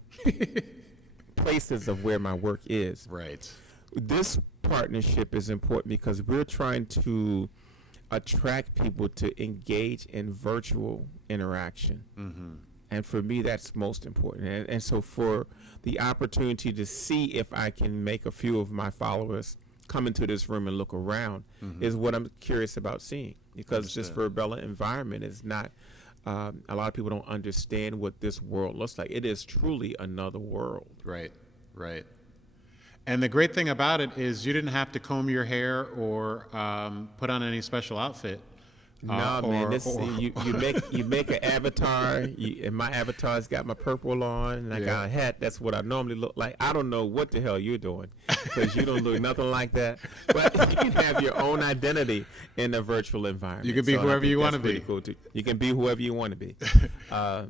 places of where my work is. Right. This partnership is important because we're trying to attract people to engage in virtual interaction. And for me, that's most important. And so for the opportunity to see if I can make a few of my followers come into this room and look around is what I'm curious about seeing. Because this Verbella environment is not, a lot of people don't understand what this world looks like. It is truly another world. Right. And the great thing about it is you didn't have to comb your hair or put on any special outfit. No, man. You make an avatar, and my avatar's got my purple on, and I got a hat. That's what I normally look like. I don't know what the hell you're doing, because you don't look nothing like that. But you can have your own identity in a virtual environment. You can be whoever you want to be. Cool too. You can be whoever you want to be.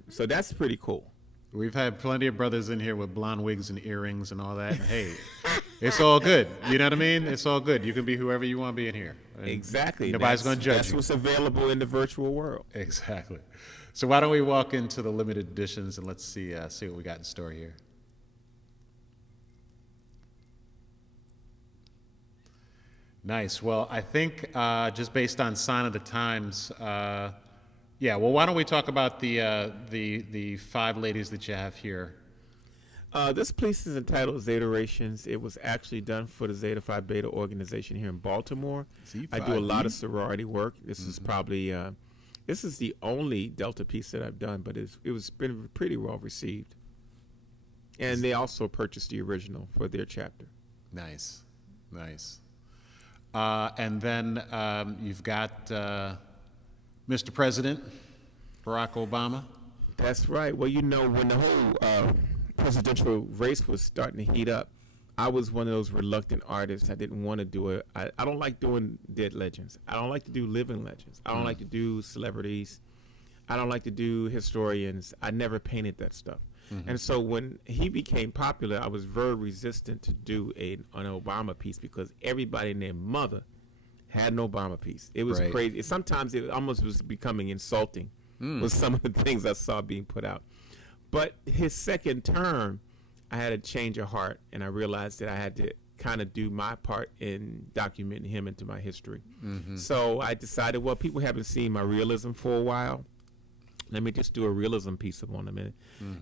So that's pretty cool. We've had plenty of brothers in here with blonde wigs and earrings and all that. And hey, it's all good. You know what I mean? It's all good. You can be whoever you want to be in here. And exactly. Nobody's going to judge That's you. what's available in the virtual world. Exactly. So why don't we walk into the limited editions and let's see what we got in store here. Nice. Well, I think just based on sign of the times, well, why don't we talk about the 5 ladies that you have here? This piece is entitled Zetations. It was actually done for the Zeta Phi Beta organization here in Baltimore. I do a lot of sorority work. This is probably this is the only Delta piece that I've done, but it was been pretty well received. And they also purchased the original for their chapter. Nice. And then you've got Mr. President Barack Obama. That's right. Well, when the whole presidential race was starting to heat up, I was one of those reluctant artists. I didn't want to do it. I don't like doing dead legends. I don't like to do living legends. I don't like to do celebrities. I don't like to do historians. I never painted that stuff. And so when he became popular, I was very resistant to do an Obama piece because everybody and their mother had an Obama piece. It was crazy. Sometimes it almost was becoming insulting with some of the things I saw being put out. But his second term, I had a change of heart, and I realized that I had to kind of do my part in documenting him into my history. So I decided, well, people haven't seen my realism for a while. Let me just do a realism piece of on a minute.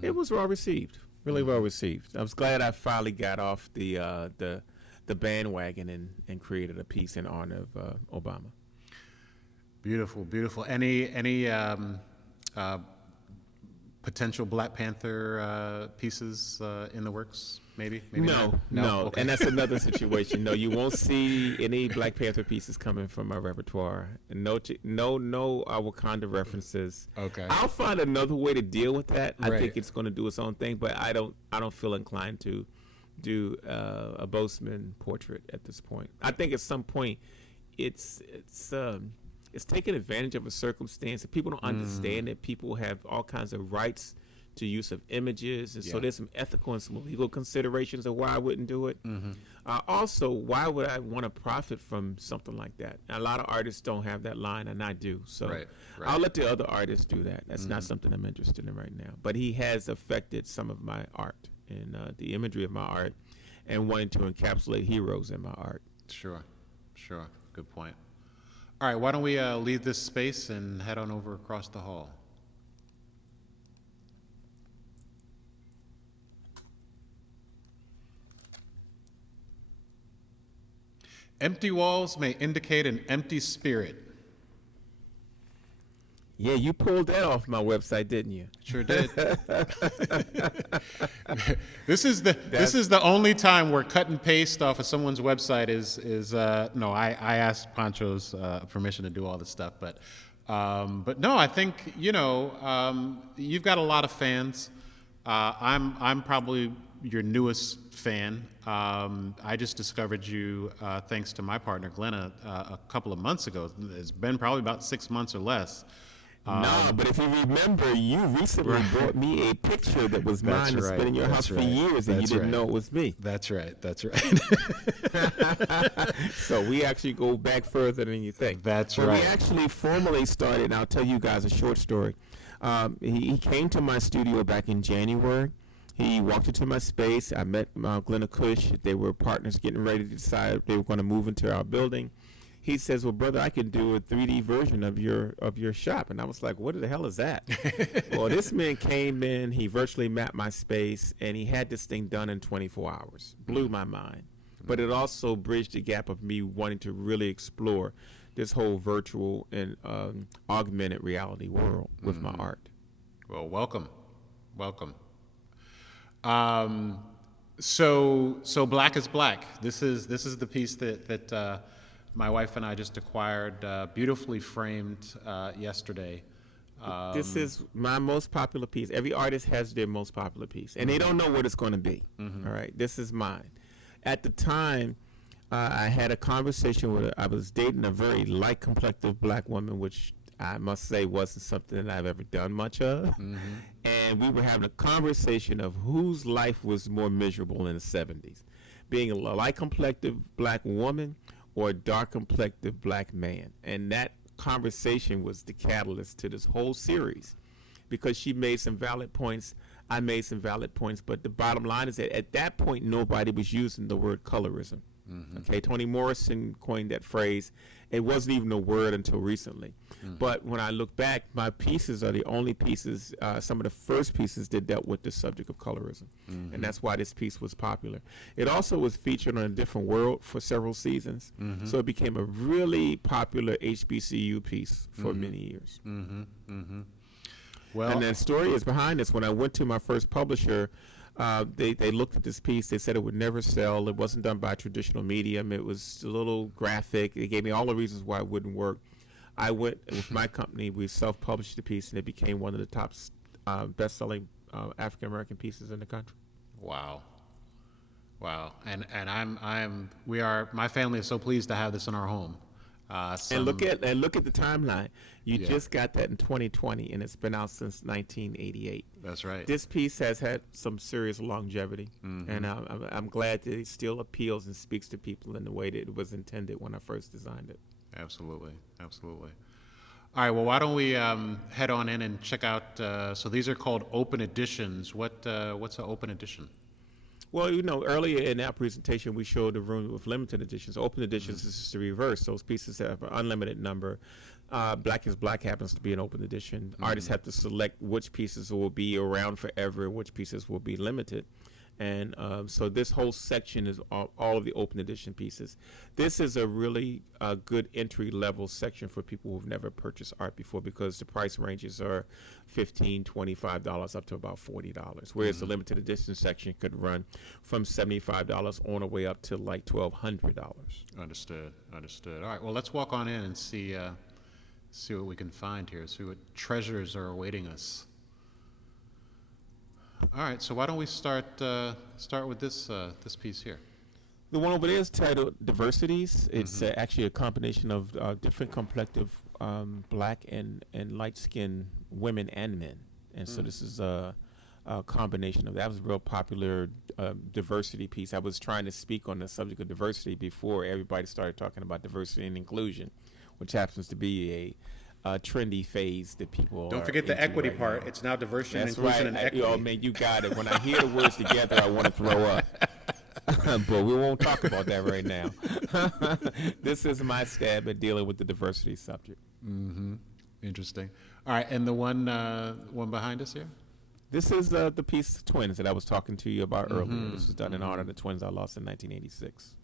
It was well received, really well received. I was glad I finally got off the bandwagon and created a piece in honor of Obama. Beautiful. Any potential Black Panther pieces in the works? Maybe no. Okay. And that's another situation. No, you won't see any Black Panther pieces coming from my repertoire. No Wakanda references. Okay. I'll find another way to deal with that. I think it's going to do its own thing, but I don't feel inclined to do a Boseman portrait at this point. I think at some point it's taking advantage of a circumstance that people don't understand, that people have all kinds of rights to use of images, and so there's some ethical and some legal considerations of why I wouldn't do it. Also, why would I want to profit from something like that? A lot of artists don't have that line, and I do. So I'll let the other artists do that. That's not something I'm interested in right now. But he has affected some of my art and the imagery of my art, and wanting to encapsulate heroes in my art. Sure. Good point. All right, why don't we leave this space and head on over across the hall? Empty walls may indicate an empty spirit. Yeah, you pulled that off my website, didn't you? Sure did. This is the only time where cut and paste off of someone's website is no. I asked Poncho's permission to do all this stuff, but no, I think you've got a lot of fans. I'm probably your newest fan. I just discovered you thanks to my partner Glenna a couple of months ago. It's been probably about 6 months or less. No, but if you remember, you recently brought me a picture that was mine that's been in your house for years, and you didn't know it was me. That's right. So we actually go back further than you think. That's right. right. We actually formally started, and I'll tell you guys a short story. He came to my studio back in January. He walked into my space. I met Glenna Cush. They were partners getting ready to decide they were going to move into our building. He says, well, brother, I can do a 3D version of your shop. And I was like, what the hell is that? Well, this man came in, he virtually mapped my space, and he had this thing done in 24 hours. Blew my mind. But it also bridged the gap of me wanting to really explore this whole virtual and augmented reality world with my art. Well, welcome. So Black is Black. This is the piece that my wife and I just acquired beautifully framed yesterday. This is my most popular piece. Every artist has their most popular piece, and they don't know what it's going to be. All right, this is mine. At the time, I had a conversation with. I was dating a very light complected black woman, which I must say wasn't something that I've ever done much of. And we were having a conversation of whose life was more miserable in the 70s, being a light complected black woman or a dark complected black man. And that conversation was the catalyst to this whole series, because she made some valid points, I made some valid points, but the bottom line is that at that point nobody was using the word colorism. Okay, Toni Morrison coined that phrase. It wasn't even a word until recently. But when I look back, my pieces are the only pieces, some of the first pieces that dealt with the subject of colorism. And that's why this piece was popular. It also was featured on A Different World for several seasons. So it became a really popular HBCU piece for many years. Well, and the story is behind this. When I went to my first publisher, they looked at this piece. They said it would never sell. It wasn't done by traditional medium. It was a little graphic. They gave me all the reasons why it wouldn't work. I went with my company. We self-published the piece, and it became one of the top best-selling African-American pieces in the country. Wow. And my family is so pleased to have this in our home. And look at the timeline. You just got that in 2020, and it's been out since 1988. That's right. This piece has had some serious longevity, and I'm glad that it still appeals and speaks to people in the way that it was intended when I first designed it. Absolutely. All right. Well, why don't we head on in and check out? So these are called open editions. What's an open edition? Well, earlier in our presentation, we showed the room with limited editions. Open editions is just the reverse. Those pieces have an unlimited number. Black is Black happens to be an open edition. Artists have to select which pieces will be around forever, which pieces will be limited. And so this whole section is all of the open edition pieces. This is a really good entry-level section for people who've never purchased art before, because the price ranges are $15, $25 up to about $40, whereas the limited edition section could run from $75 on the way up to like $1,200. Understood. All right. Well, let's walk on in and see what we can find here. See what treasures are awaiting us. All right, so why don't we start with this piece here? The one over there is titled Diversities. It's actually a combination of different complective black and light-skinned women and men. And so this is a combination of that. Was a real popular diversity piece. I was trying to speak on the subject of diversity before everybody started talking about diversity and inclusion, which happens to be a trendy phase that people don't forget the equity right part. Now. It's now diversity, That's inclusion, right. and equity. Oh man, you got it. When I hear the words together, I want to throw up. But we won't talk about that right now. This is my stab at dealing with the diversity subject. Interesting. All right, and the one behind us here? This is the piece Twins that I was talking to you about earlier. This was done in honor of the twins I lost in 1986.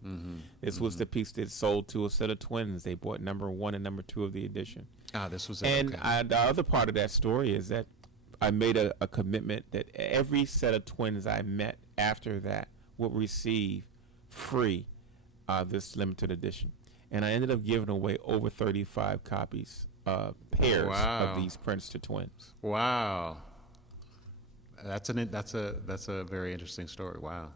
This was the piece that sold to a set of twins. They bought number 1 and number 2 of the edition. This was it. And okay. The other part of that story is that I made a commitment that every set of twins I met after that would receive free this limited edition. And I ended up giving away over 35 copies, pairs of these prints to twins. Wow. That's a very interesting story. Wow.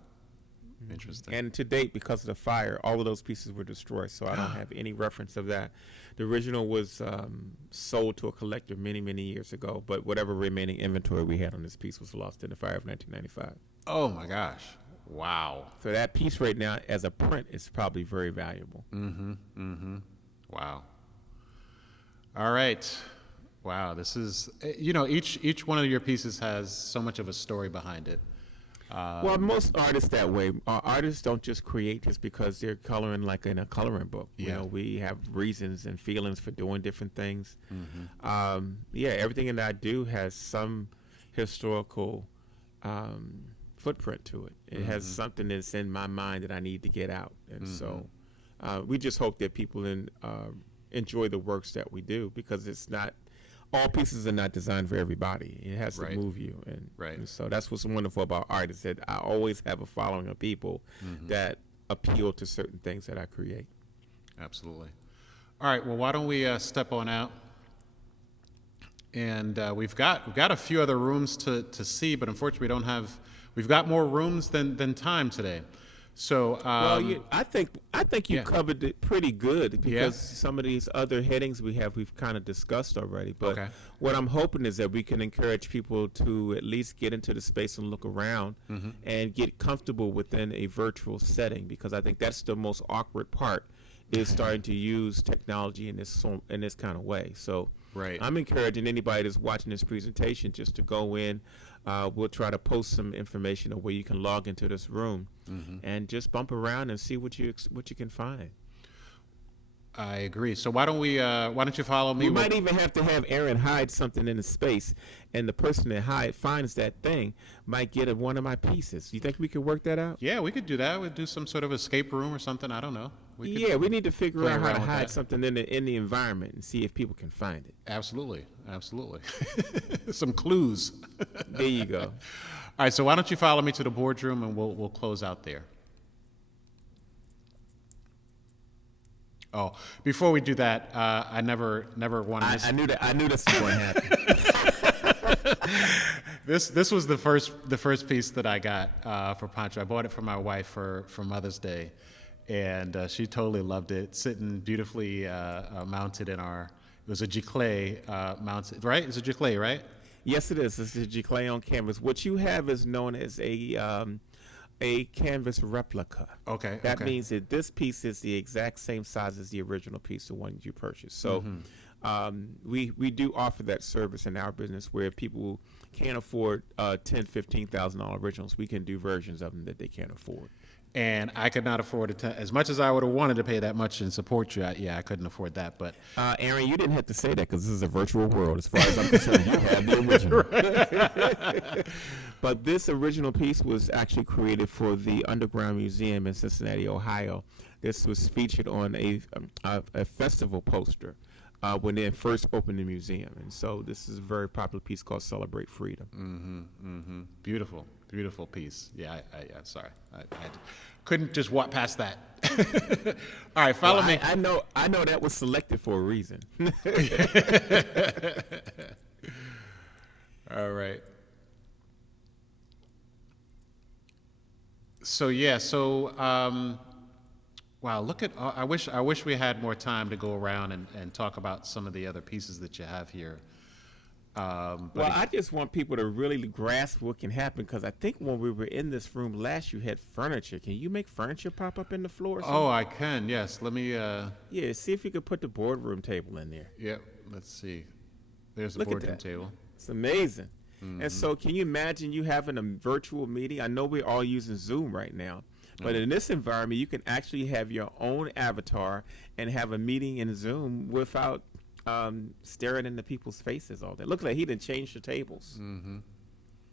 Interesting. And to date, because of the fire, all of those pieces were destroyed, so I don't have any reference of that. The original was sold to a collector many, many years ago, but whatever remaining inventory we had on this piece was lost in the fire of 1995. Oh my gosh. Wow. So that piece right now, as a print, is probably very valuable. Wow. All right. Wow, this is, each one of your pieces has so much of a story behind it. Well, most artists that way. Artists don't just create just because they're coloring like in a coloring book. Yeah. We have reasons and feelings for doing different things. Everything that I do has some historical footprint to it. It has something that's in my mind that I need to get out. And so we just hope that people enjoy the works that we do, because it's not, all pieces are not designed for everybody. It has to move you. And so that's what's wonderful about art, is that I always have a following of people that appeal to certain things that I create. Absolutely. All right. Well, why don't we step on out? And we've got a few other rooms to see, but unfortunately, we've got more rooms than time today. So I think you yeah. covered it pretty good because Yeah. some of these other headings we've kind of discussed already. But Okay. what I'm hoping is that we can encourage people to at least get into the space and look around and get comfortable within a virtual setting, because I think that's the most awkward part, is starting to use technology in this kind of way. So Right. I'm encouraging anybody that's watching this presentation just to go in. We'll try to post some information of where you can log into this room and just bump around and see what you can find. I agree. So why don't you follow me? You might even have to have Aaron hide something in the space, and the person that finds that thing might get one of my pieces. You think we could work that out? Yeah, we could do that. We'd do some sort of escape room or something. I don't know. We need to figure play out how around to with hide that. something in the environment and see if people can find it. Absolutely. Some clues. There you go. All right. So why don't you follow me to the boardroom, and we'll close out there. Oh, before we do that, I never want to miss. I knew this was going to happen. This was the first piece that I got for Pancho. I bought it for my wife for Mother's Day, and she totally loved it. Sitting beautifully mounted in our. It was a giclée mounted, right? It's a giclée, right? Yes, it is. It's a giclée on canvas. What you have is known as a canvas replica. Okay. That means that this piece is the exact same size as the original piece, the one you purchased. So we do offer that service in our business where if people can't afford $10,000-$15,000 originals, we can do versions of them that they can't afford. And I could not afford it as much as I would have wanted to pay that much and support you. I couldn't afford that. But Aaron, you didn't have to say that because this is a virtual world. As far as I'm concerned, you have the original. But this original piece was actually created for the Underground Museum in Cincinnati, Ohio. This was featured on a festival poster when they first opened the museum. And so this is a very popular piece called Celebrate Freedom. Beautiful piece. Yeah, sorry. I couldn't just walk past that. All right, follow me. I know that was selected for a reason. All right. Wow, look at, I wish we had more time to go around and talk about some of the other pieces that you have here. I just want people to really grasp what can happen, because I think when we were in this room last, you had furniture. Can you make furniture pop up in the floor or something? Oh, I can, yes. Let me... Yeah, see if you could put the boardroom table in there. Yep, let's see. There's the boardroom table. It's amazing. And so can you imagine you having a virtual meeting? I know we're all using Zoom right now, but in this environment, you can actually have your own avatar and have a meeting in Zoom without staring into people's faces all day. Look like he didn't change the tables.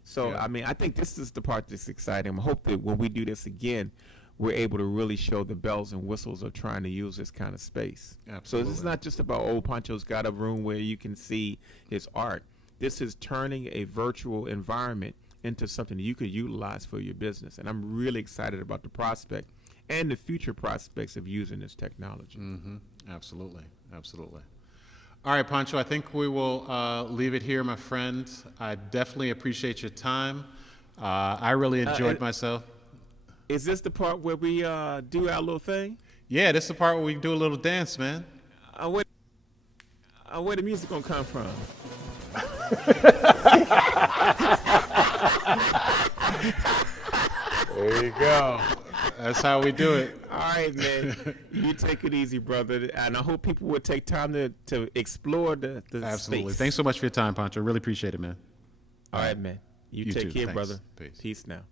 So, Yeah. I mean, I think this is the part that's exciting. I hope that when we do this again, we're able to really show the bells and whistles of trying to use this kind of space. Absolutely. So this is not just about, Pancho's got a room where you can see his art. This is turning a virtual environment into something you could utilize for your business. And I'm really excited about the prospect and the future prospects of using this technology. Absolutely. All right, Pancho, I think we will leave it here, my friend. I definitely appreciate your time. I really enjoyed myself. Is this the part where we do our little thing? Yeah, this is the part where we do a little dance, man. Where the music gonna come from? There you go. That's how we do it. All right, man. You take it easy, brother. And I hope people will take time to explore the Absolutely. space. Thanks so much for your time, Pancho. Really appreciate it, man. All right, man. You take too. care, Thanks. brother. Peace. Peace now.